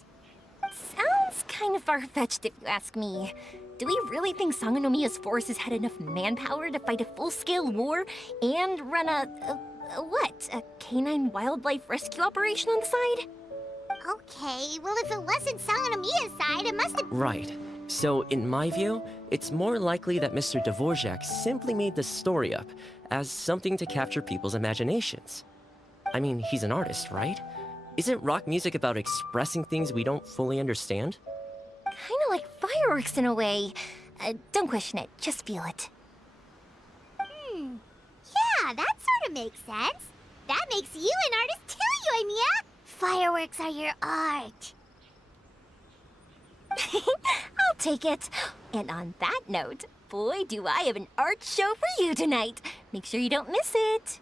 Sounds kind of far-fetched if you ask me. Do we really think Sangonomiya's forces had enough manpower to fight a full-scale war and run a canine wildlife rescue operation on the side? Okay, well if it wasn't Sangonomiya's side, it must have... Right. So, in my view, it's more likely that Mr. Dvorak simply made the story up as something to capture people's imaginations. I mean, he's an artist, right? Isn't rock music about expressing things we don't fully understand? Kinda like fireworks in a way. Don't question it, just feel it. Yeah, that sort of makes sense. That makes you an artist too, Yoimiya. Fireworks are your art. I'll take it. And on that note, boy, do I have an art show for you tonight. Make sure you don't miss it.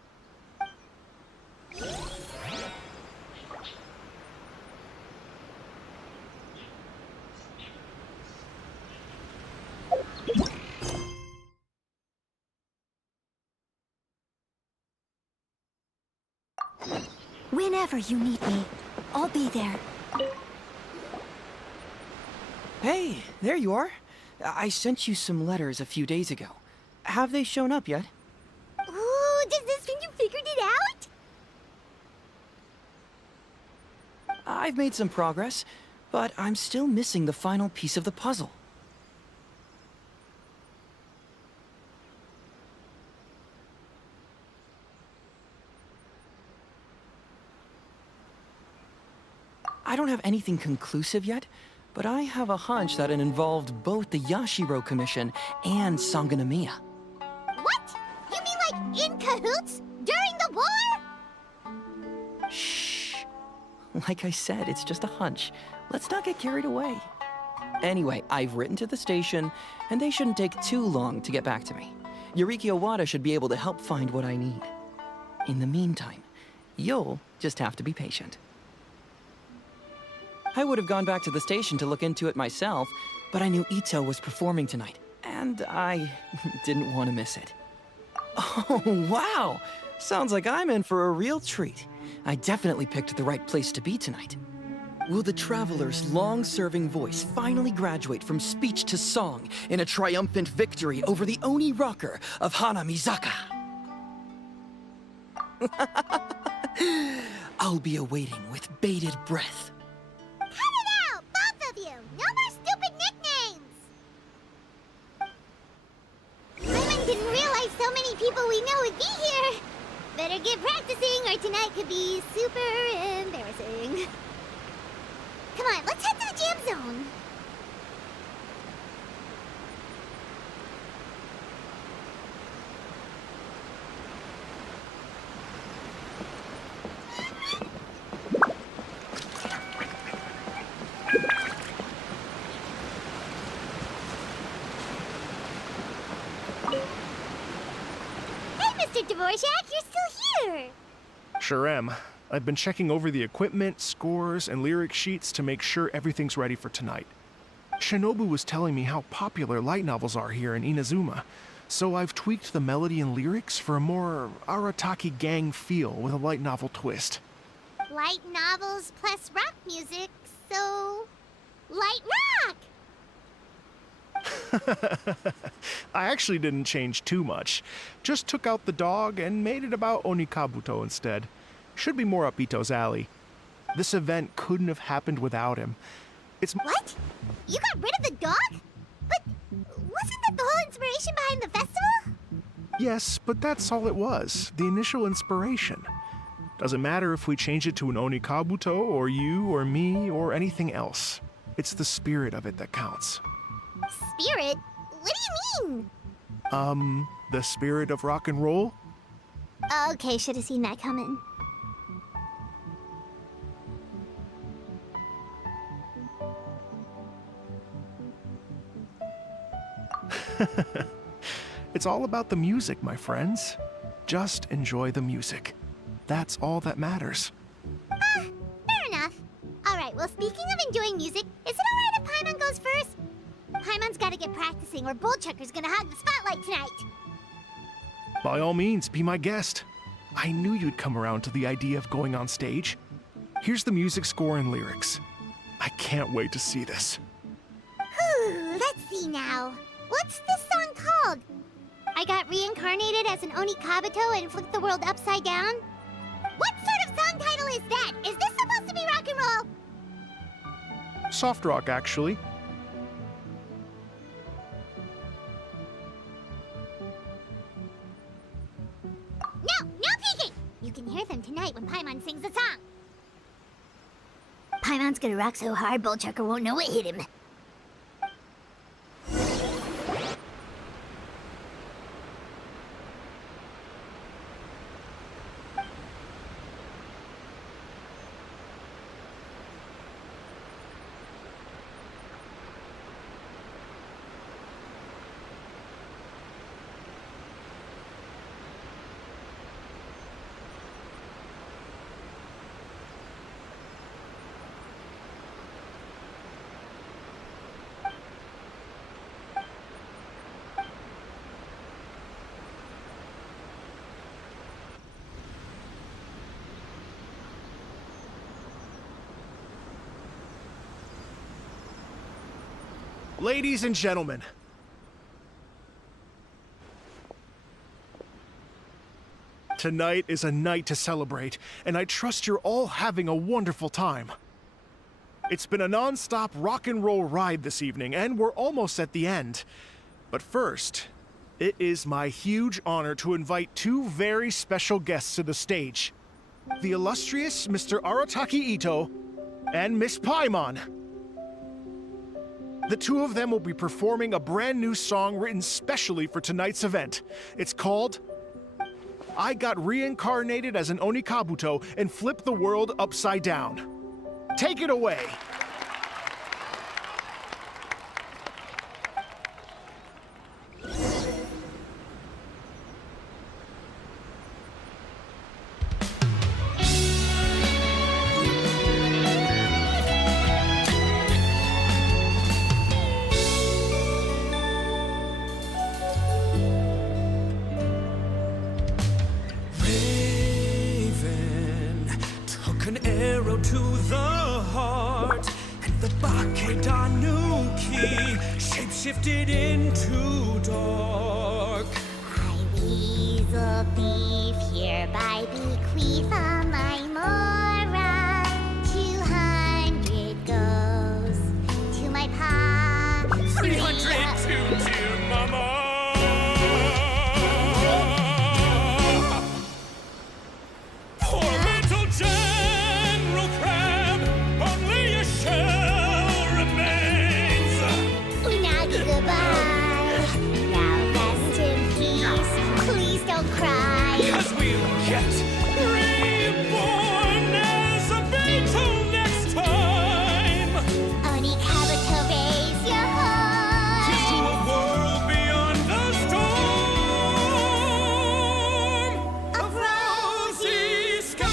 Whenever you need me, I'll be there. Hey, there you are. I sent you some letters a few days ago. Have they shown up yet? Ooh, does this mean you figured it out? I've made some progress, but I'm still missing the final piece of the puzzle. I don't have anything conclusive yet, but I have a hunch that it involved both the Yashiro Commission and Sangonomiya. What? You mean like in cahoots? During the war? Shh. Like I said, it's just a hunch. Let's not get carried away. Anyway, I've written to the station, and they shouldn't take too long to get back to me. Yuriki Owada should be able to help find what I need. In the meantime, you'll just have to be patient. I would have gone back to the station to look into it myself, but I knew Ito was performing tonight, and I didn't want to miss it. Oh, wow! Sounds like I'm in for a real treat. I definitely picked the right place to be tonight. Will the Traveler's long-serving voice finally graduate from speech to song in a triumphant victory over the Oni rocker of Hanamizaka? I'll be awaiting with bated breath. Cut it out, both of you! No more stupid nicknames! Lemon didn't realize so many people we know would be here. Better get practicing or tonight could be super embarrassing. Come on, let's head to the jam zone. Hey, Mr. Dvorak, you're still here. Sure am. I've been checking over the equipment, scores, and lyric sheets to make sure everything's ready for tonight. Shinobu was telling me how popular light novels are here in Inazuma, so I've tweaked the melody and lyrics for a more Arataki gang feel with a light novel twist. Light novels plus rock music, so... light rock! I actually didn't change too much. Just took out the dog and made it about Onikabuto instead. Should be more up Ito's alley. This event couldn't have happened without him. It's... What? You got rid of the dog? But wasn't that the whole inspiration behind the festival? Yes, but that's all it was. The initial inspiration. Doesn't matter if we change it to an Onikabuto, or you, or me, or anything else. It's the spirit of it that counts. Spirit? What do you mean? The spirit of rock and roll? Okay, should have seen that coming. It's all about the music, my friends. Just enjoy the music. That's all that matters. Fair enough. Alright, well, speaking of enjoying music, is it alright if Paimon goes first? Paimon's gotta get practicing, or Bullchucker's gonna hog the spotlight tonight. By all means, be my guest. I knew you'd come around to the idea of going on stage. Here's the music score and lyrics. I can't wait to see this. Whew, let's see now. What's this song called? I got reincarnated as an Onikabuto and flipped the world upside down? What sort of song title is that? Is this supposed to be rock and roll? Soft rock, actually. No peeking! You can hear them tonight when Paimon sings the song. Paimon's gonna rock so hard, Bullchucker won't know what hit him. Ladies and gentlemen, tonight is a night to celebrate, and I trust you're all having a wonderful time. It's been a non-stop rock and roll ride this evening, and we're almost at the end. But first, it is my huge honor to invite two very special guests to the stage. The illustrious Mr. Arataki Ito and Miss Paimon. The two of them will be performing a brand new song written specially for tonight's event. It's called I Got Reincarnated as an Onikabuto and Flipped the World Upside Down. Take it away. To the heart, and the Bakedanuki shapeshifted into dark. I weasel thief hereby bequeath all my mora. 200 goes to my pa. 300 to dear mama. Poor little General Crab, only a shell remains. Unagi goodbye. Now rest in peace. Please don't cry. 'Cause we'll get reborn as a beetle next time. Onikabuto, raise your heart. Here's to a world beyond the storm of rosy skies.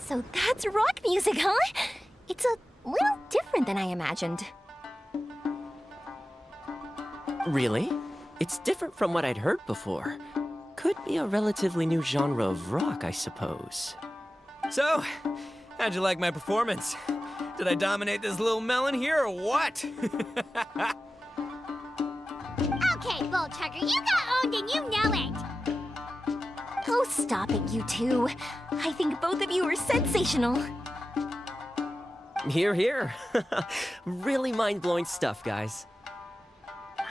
So that's rock music, huh? It's a little different than I imagined. Really? It's different from what I'd heard before. Could be a relatively new genre of rock, I suppose. So, how'd you like my performance? Did I dominate this little melon here or what? Okay, Bull Tucker, you got owned and you know it. Oh, stop it, you two. I think both of you are sensational. Here, here. Really mind-blowing stuff, guys.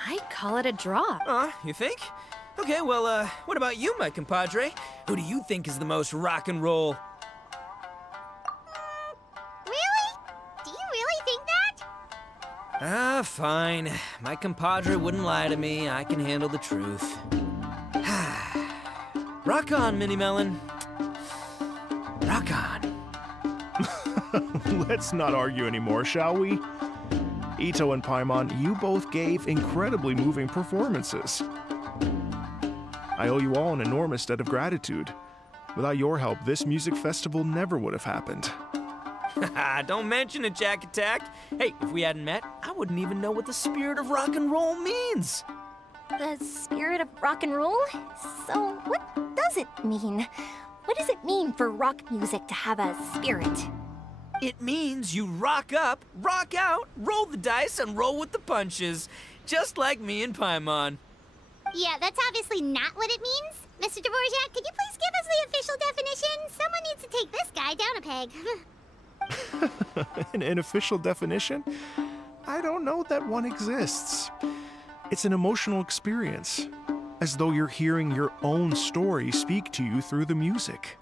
I'd call it a draw. You think? Okay, well, what about you, my compadre? Who do you think is the most rock and roll? Really? Do you really think that? Fine. My compadre wouldn't lie to me. I can handle the truth. Rock on, Mini Melon. Rock on. Let's not argue anymore, shall we? Ito and Paimon, you both gave incredibly moving performances. I owe you all an enormous debt of gratitude. Without your help, this music festival never would have happened. Don't mention it, Jack Attack. Hey, if we hadn't met, I wouldn't even know what the spirit of rock and roll means. The spirit of rock and roll? So what does it mean? What does it mean for rock music to have a spirit? It means you rock up, rock out, roll the dice, and roll with the punches. Just like me and Paimon. Yeah, that's obviously not what it means. Mr. Dvorak, could you please give us the official definition? Someone needs to take this guy down a peg. An official definition? I don't know that one exists. It's an emotional experience, as though you're hearing your own story speak to you through the music.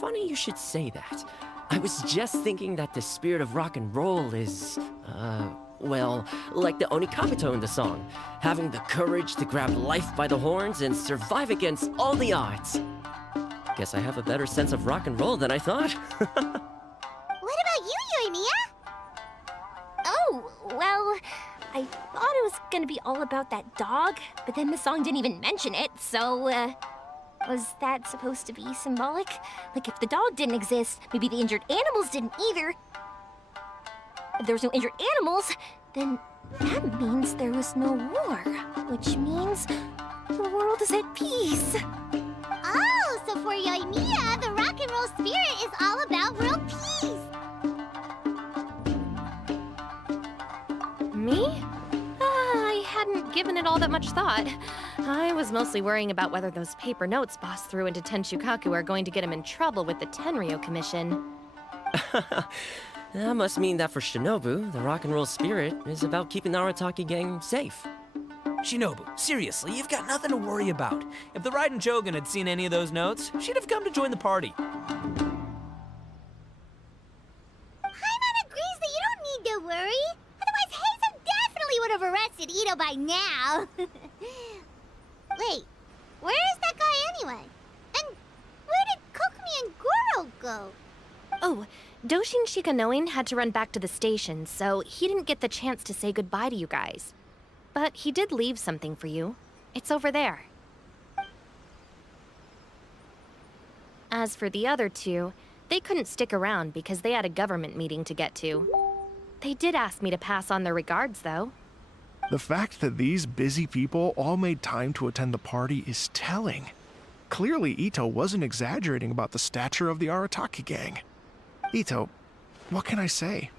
Funny you should say that. I was just thinking that the spirit of rock and roll is, well, like the Onikabuto in the song, having the courage to grab life by the horns and survive against all the odds. Guess I have a better sense of rock and roll than I thought. What about you, Yoimiya? Oh, well, I thought it was gonna be all about that dog, but then the song didn't even mention it, so, was that supposed to be symbolic? Like, if the dog didn't exist, maybe the injured animals didn't either. If there was no injured animals, then that means there was no war, which means the world is at peace. Oh, so for Yoimiya, the rock and roll spirit is all about world peace. Me? I hadn't given it all that much thought. I was mostly worrying about whether those paper notes Boss threw into Tenshukaku are going to get him in trouble with the Tenryo Commission. That must mean that for Shinobu, the rock and roll spirit is about keeping the Arataki gang safe. Shinobu, seriously, you've got nothing to worry about. If the Raiden Shogun had seen any of those notes, she'd have come to join the party. Paimon agrees that you don't need to worry. Otherwise, Heizo definitely would have arrested Ito by now. Wait, where is that guy anyway? And where did Kokumi and Goro go? Oh, Doshin Shikanoin had to run back to the station, so he didn't get the chance to say goodbye to you guys. But he did leave something for you. It's over there. As for the other two, they couldn't stick around because they had a government meeting to get to. They did ask me to pass on their regards, though. The fact that these busy people all made time to attend the party is telling. Clearly, Ito wasn't exaggerating about the stature of the Arataki gang. Ito, what can I say?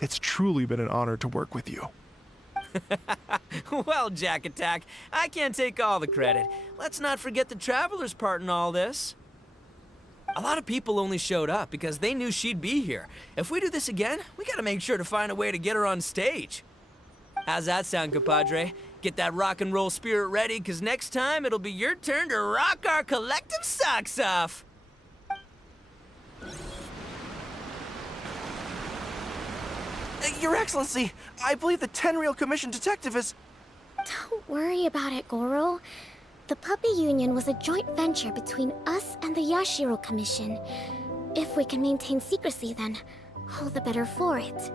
It's truly been an honor to work with you. Well, Jack Attack, I can't take all the credit. Let's not forget the Traveler's part in all this. A lot of people only showed up because they knew she'd be here. If we do this again, we gotta make sure to find a way to get her on stage. How's that sound, compadre? Get that rock and roll spirit ready, because next time it'll be your turn to rock our collective socks off. Your Excellency, I believe the Tenryo Commission detective is... Don't worry about it, Goro. The Puppy Union was a joint venture between us and the Yashiro Commission. If we can maintain secrecy, then all the better for it.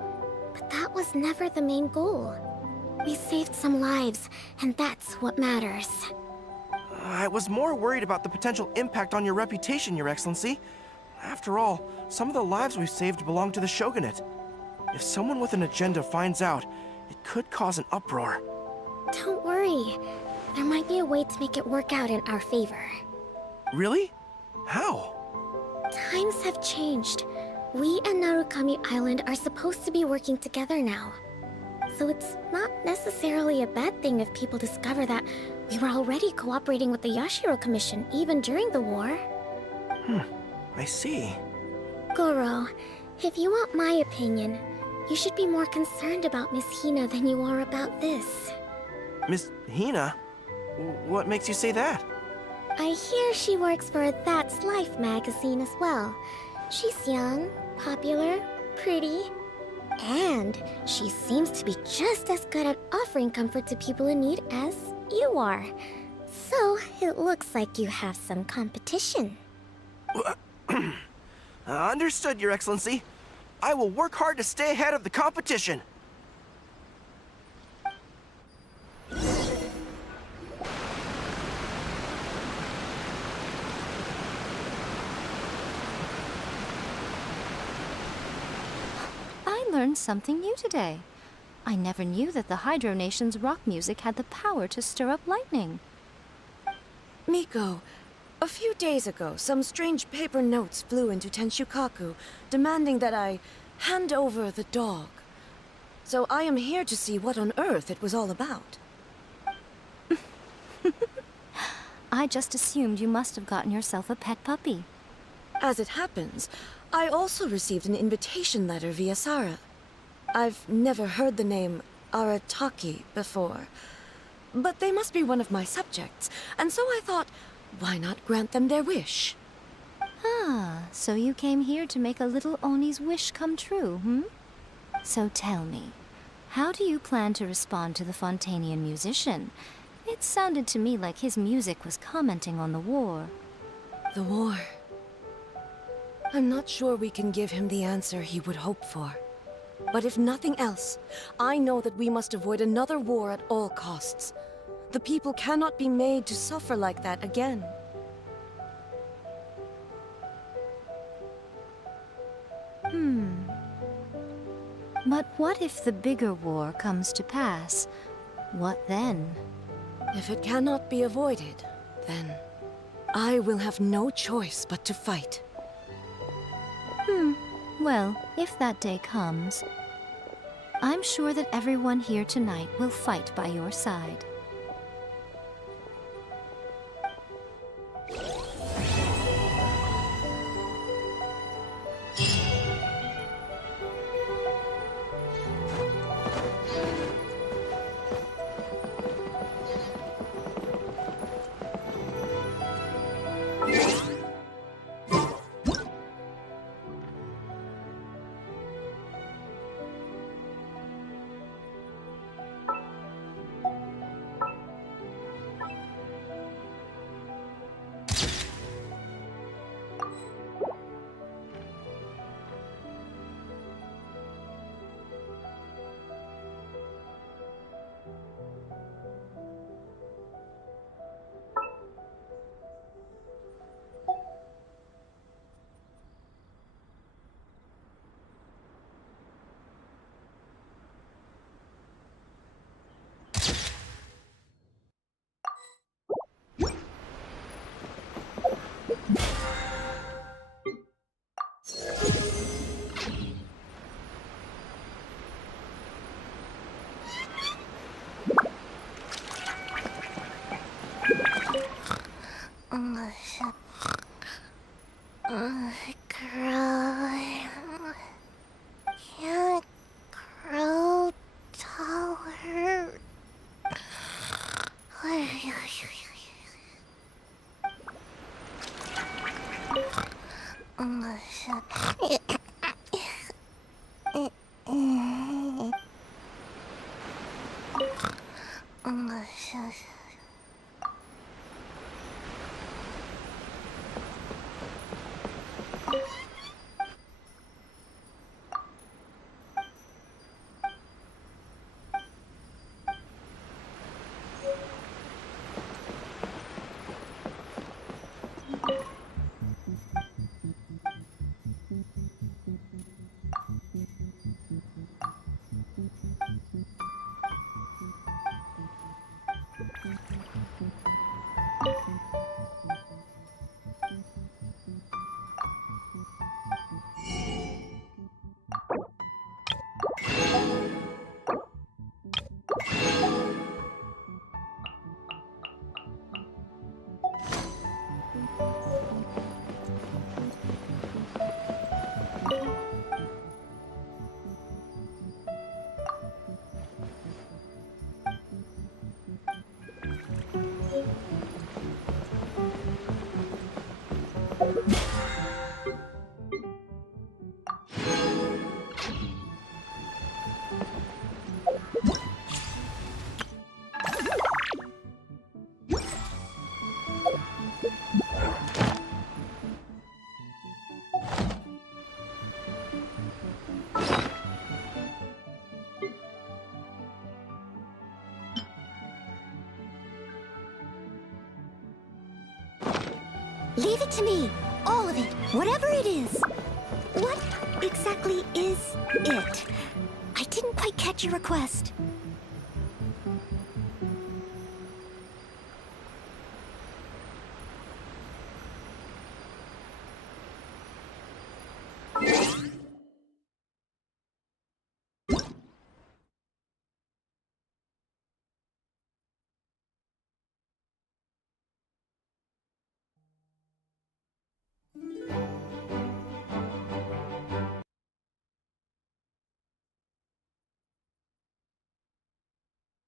But that was never the main goal. We saved some lives, and that's what matters. I was more worried about the potential impact on your reputation, Your Excellency. After all, some of the lives we've saved belong to the Shogunate. If someone with an agenda finds out, it could cause an uproar. Don't worry. There might be a way to make it work out in our favor. Really? How? Times have changed. We and Narukami Island are supposed to be working together now. So it's not necessarily a bad thing if people discover that we were already cooperating with the Yashiro Commission even during the war. I see. Goro, if you want my opinion, you should be more concerned about Miss Hina than you are about this. Miss Hina? What makes you say that? I hear she works for That's Life magazine as well. She's young, popular, pretty, and she seems to be just as good at offering comfort to people in need as you are. So it looks like you have some competition. Understood, Your Excellency. I will work hard to stay ahead of the competition. I learned something new today. I never knew that the Hydro Nation's rock music had the power to stir up lightning. Miko, a few days ago, some strange paper notes flew into Tenshukaku, demanding that I hand over the dog. So I am here to see what on earth it was all about. I just assumed you must have gotten yourself a pet puppy. As it happens, I also received an invitation letter via Sara. I've never heard the name Arataki before, but they must be one of my subjects, and so I thought, why not grant them their wish? Ah, so you came here to make a little Oni's wish come true, hmm? So tell me, how do you plan to respond to the Fontanian musician? It sounded to me like his music was commenting on the war. The war. I'm not sure we can give him the answer he would hope for. But if nothing else, I know that we must avoid another war at all costs. The people cannot be made to suffer like that again. But what if the bigger war comes to pass? What then? If it cannot be avoided, then I will have no choice but to fight. Well, if that day comes, I'm sure that everyone here tonight will fight by your side. Can't grow taller. Leave it to me. All of it. Whatever it is. What exactly is it? I didn't quite catch your request.